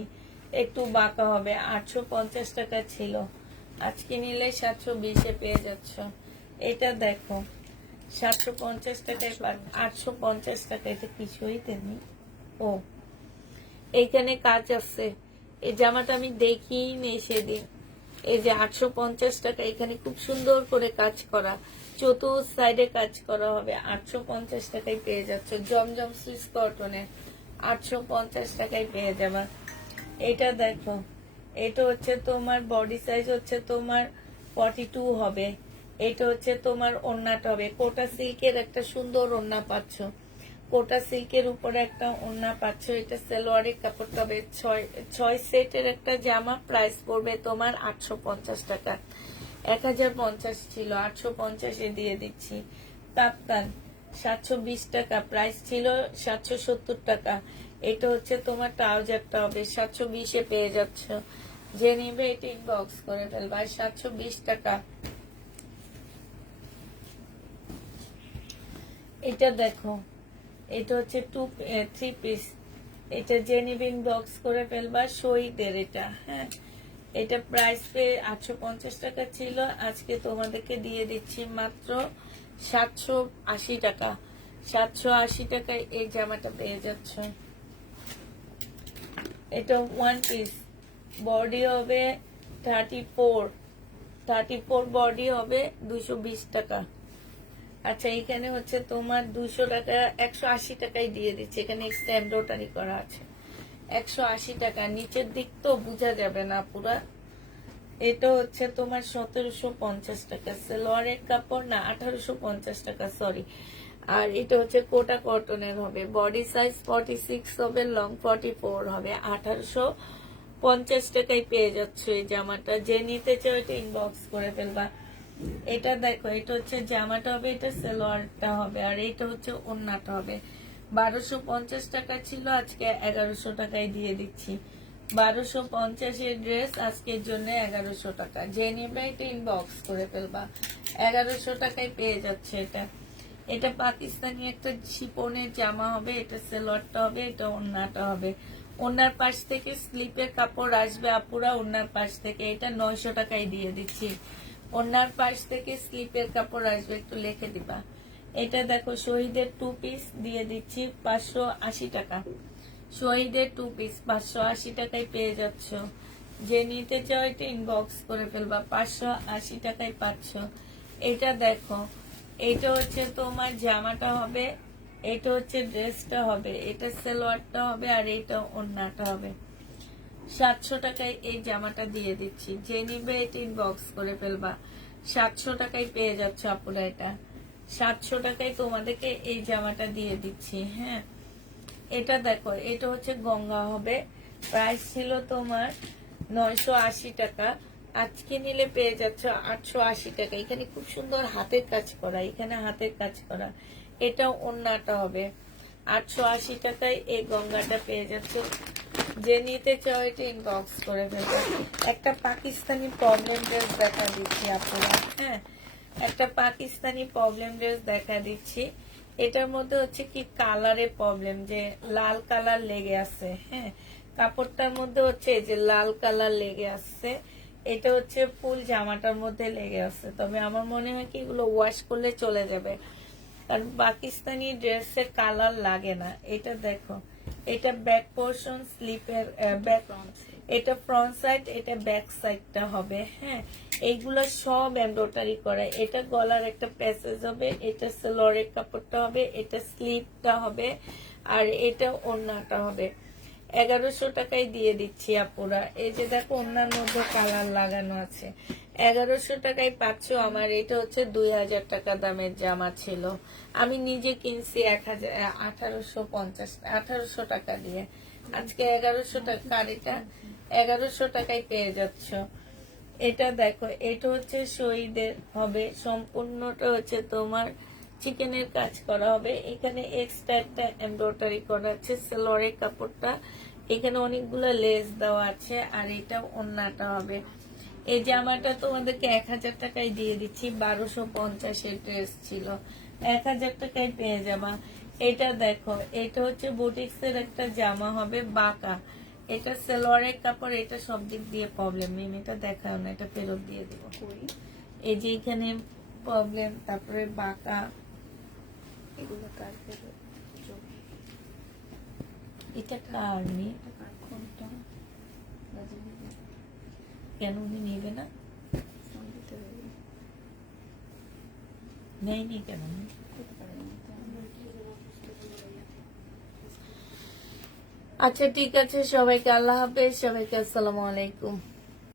একটু বাঁকা হবে, 850 টাকা ছিল, আজকে নিলে 720-এ পেয়ে যাচ্ছ। এটা দেখো, 750 টাকায় 850 টাকা। এটা কিছুই তেমনি। ও, এইখানে কাজ আছে, এই জামাটা আমি দেখিই নেই সেদিন। এই যে 850 টাকা, এখানে খুব সুন্দর করে কাজ করা, চতুর্থ সাইডে কাজ করা হবে। 850 টাকায় পেয়ে যাচ্ছ, জমজম সুইস কটনে 850 টাকায় পেয়ে যাবা। এটা দেখো, এটা হচ্ছে তোমার বডি সাইজ হচ্ছে তোমার 42 হবে। এটা হচ্ছে তোমার ওড়নাটা হবে, কোটা সিল্কের একটা সুন্দর ওড়না পাচ্ছ, কোটা সিল্কের উপরে একটা ওড়না পাচ্ছ। এটা সালোয়ারের কাপড়টা হবে, 6 সেটের একটা জামা। প্রাইস পড়বে তোমার 850 টাকা, 1050 ছিল, 850-এ দিয়ে দিচ্ছি। কাপ্তান 720 টাকা, প্রাইস ছিল 770 টাকা। এটা হচ্ছে তোমার ট্রাউজারটা হবে 720-এ পেয়ে যাচ্ছ। যে নিবে এটা ইনবক্স করে ফেলবা। 720 টাকা। এটা দেখো, এটা হচ্ছে 3 পিস। এটা যে নিবে ইনবক্স করে ফেলবা। শহীদের এটা, হ্যাঁ, এটা প্রাইস পে 850 টাকা ছিল, আজকে তোমাদেরকে দিয়ে দিচ্ছি মাত্র 780 টাকা। 780 টাকায় এই জামাটা পেয়ে যাচ্ছ। এটা 1 পিস, বডি হবে 34 বডি হবে 220 টাকা। আচ্ছা, এখানে হচ্ছে তোমার 200 টাকা, 180 টাকায় দিয়ে দিচ্ছে। এখানে এক্সট্রা এমব্রয়ডারি করা আছে। 180 টাকা। নিচের দিক তো বোঝা যাবে না পুরা। এটা হচ্ছে তোমার 1750 টাকা। সেলোয়ারের কাপড় না, 1850 টাকা, সরি। আর এটা হচ্ছে কোটা কটনের হবে। বডি সাইজ 46 হবে, লং 44 হবে। 1850 টাকায় পেয়ে যাচ্ছে এই জামাটা। যে নিতে চাও এটা ইনবক্স করে ফেলবা। এটা দেখো, এটা হচ্ছে জামাটা হবে, এটা সেলোয়ারটা হবে, আর এটা হচ্ছে ওড়নাটা হবে। 1250 টাকা ছিল, আজকে 1100 টাকায় দিয়ে দিচ্ছি। 1250-এর ড্রেস আজকের জন্য 1100 টাকা। যে নেবে এটা ইনবক্স করে ফেলবা। 1100 টাকায় পেয়ে যাচ্ছে এটা। এটা পাকিস্তানি একটা শিপনের জামা হবে। এটা সেলোয়ারটা হবে, এটা ওড়নাটা হবে। ওড়নার পাশ থেকে স্লিপের কাপড় আসবে আপুরা, ওড়নার পাশ থেকে। এটা 900 টাকায় দিয়ে দিচ্ছি। ওড়নার পাশ থেকে স্লিপের কাপড় আসবে, একটু লিখে দিবা। এটা দেখো, শহীদের 2 পিস দিয়ে দিচ্ছি 580 টাকা। শহীদের 2 পিস 580 টাকায় পেয়ে যাচ্ছ। যে নিতে চাও এটা ইনবক্স করে ফেলবা। 580 টাকায় পাচ্ছ। এটা দেখো, এটা হচ্ছে তোমার জামাটা হবে, এটা হচ্ছে ড্রেসটা হবে, এটা সালোয়ারটা হবে, আর এটা ওড়নাটা হবে। 700 টাকায় এই জামাটা দিয়ে দিচ্ছি। যে নিবে এটা ইনবক্স করে ফেলবা। 700 টাকায় পেয়ে যাচ্ছ আপুরা। এটা 700 টাকায় তোমাদেরকে এই জামাটা দিয়ে দিচ্ছি। হ্যাঁ, এটা দেখো, এটা হচ্ছে গঙ্গা হবে। প্রাইস ছিল তোমার 980 টাকা, আজকে নিলে পেয়ে যাচ্ছ 880 টাকা। এখানে খুব সুন্দর হাতের কাজ করা, এখানে হাতের কাজ করা। এটা ওড়নাটা হবে। 880 টাকায় এই গঙ্গাটা পেয়ে যাচ্ছ। যে নিতে চাও এটা ইনবক্স করে ফেলবে। একটা পাকিস্তানি প্রবলেম ড্রেস দেখা দিচ্ছি আপনারা। হ্যাঁ, একটা পাকিস্তানি প্রবলেম ড্রেস দেখা দিচ্ছি। এটার মধ্যে হচ্ছে কি কালারের প্রবলেম, যে লাল কালার লেগে আছে। হ্যাঁ, কাপড়টার মধ্যে হচ্ছে যে লাল কালার লেগে আসছে। এটা হচ্ছে ফুল জামাটার মধ্যে লেগে আছে। তবে আমার মনে হয় কি এগুলো ওয়াশ করলে চলে যাবে, কারণ পাকিস্তানি ড্রেসের কালার লাগে না। এটা দেখো, এটা ব্যাক পোর্শন, স্লিপের ব্যাক, এটা ফ্রন্ট সাইড, এটা ব্যাক সাইডটা হবে। হ্যাঁ, এইগুলো সব এমব্রয়ডারি করা। এটা গলার একটা প্যাসেজ হবে, এটা সেলোয়ারের কাপড়টা হবে, এটা স্লিপটা হবে, আর এটা ওড়নাটা হবে। 1100 টাকায় দিয়ে দিচ্ছি আপুরা। এই যে দেখো, ওড়নার মধ্যে কালার লাগানো আছে। 1100 টাকায় পাচ্ছ। আমার এটা হচ্ছে 2000 টাকা দামের জামা ছিল, আমি নিজে কিনছি 1850 টাকা দিয়ে। আজকে 1100 টাকা, আর এটা 1100 টাকায় পেয়ে যাচ্ছ। এটা দেখো, এটা হচ্ছে শহীদের হবে, সম্পূর্ণটা হচ্ছে তোমার চিকেনের কাজ করা হবে। এখানে এক্সট্রা একটা এমব্রয়ডারি করা আছে। সালোয়ারের কাপড়টা, এখানে অনেকগুলো লেস দেওয়া আছে, আর এটা ওড়নাটা হবে। এই জামাটা তোমাদেরকে 1000 টাকায় দিয়ে দিচ্ছি। 1250-এর ড্রেস ছিল, 1000 টাকায় পেয়ে যাবা। এটা দেখো, এটা হচ্ছে বুটিক্সের একটা জামা হবে, বাঁকা। এটা সালোয়ারের কাপড়, এটা সব দিক দিয়ে প্রবলেম। এটা দেখাও না, এটা ফেরত দিয়ে দেবো। এই যে এখানে প্রবলেম, তারপরে বাঁকা, এগুলো কার ফেরত? এটা কার নেই? কোনটা? কেন উনি নেবে না? নেয়নি কেন? আচ্ছা, ঠিক আছে। সবাইকে আল্লাহ হাফেজ, সবাইকে আসসালামু আলাইকুম।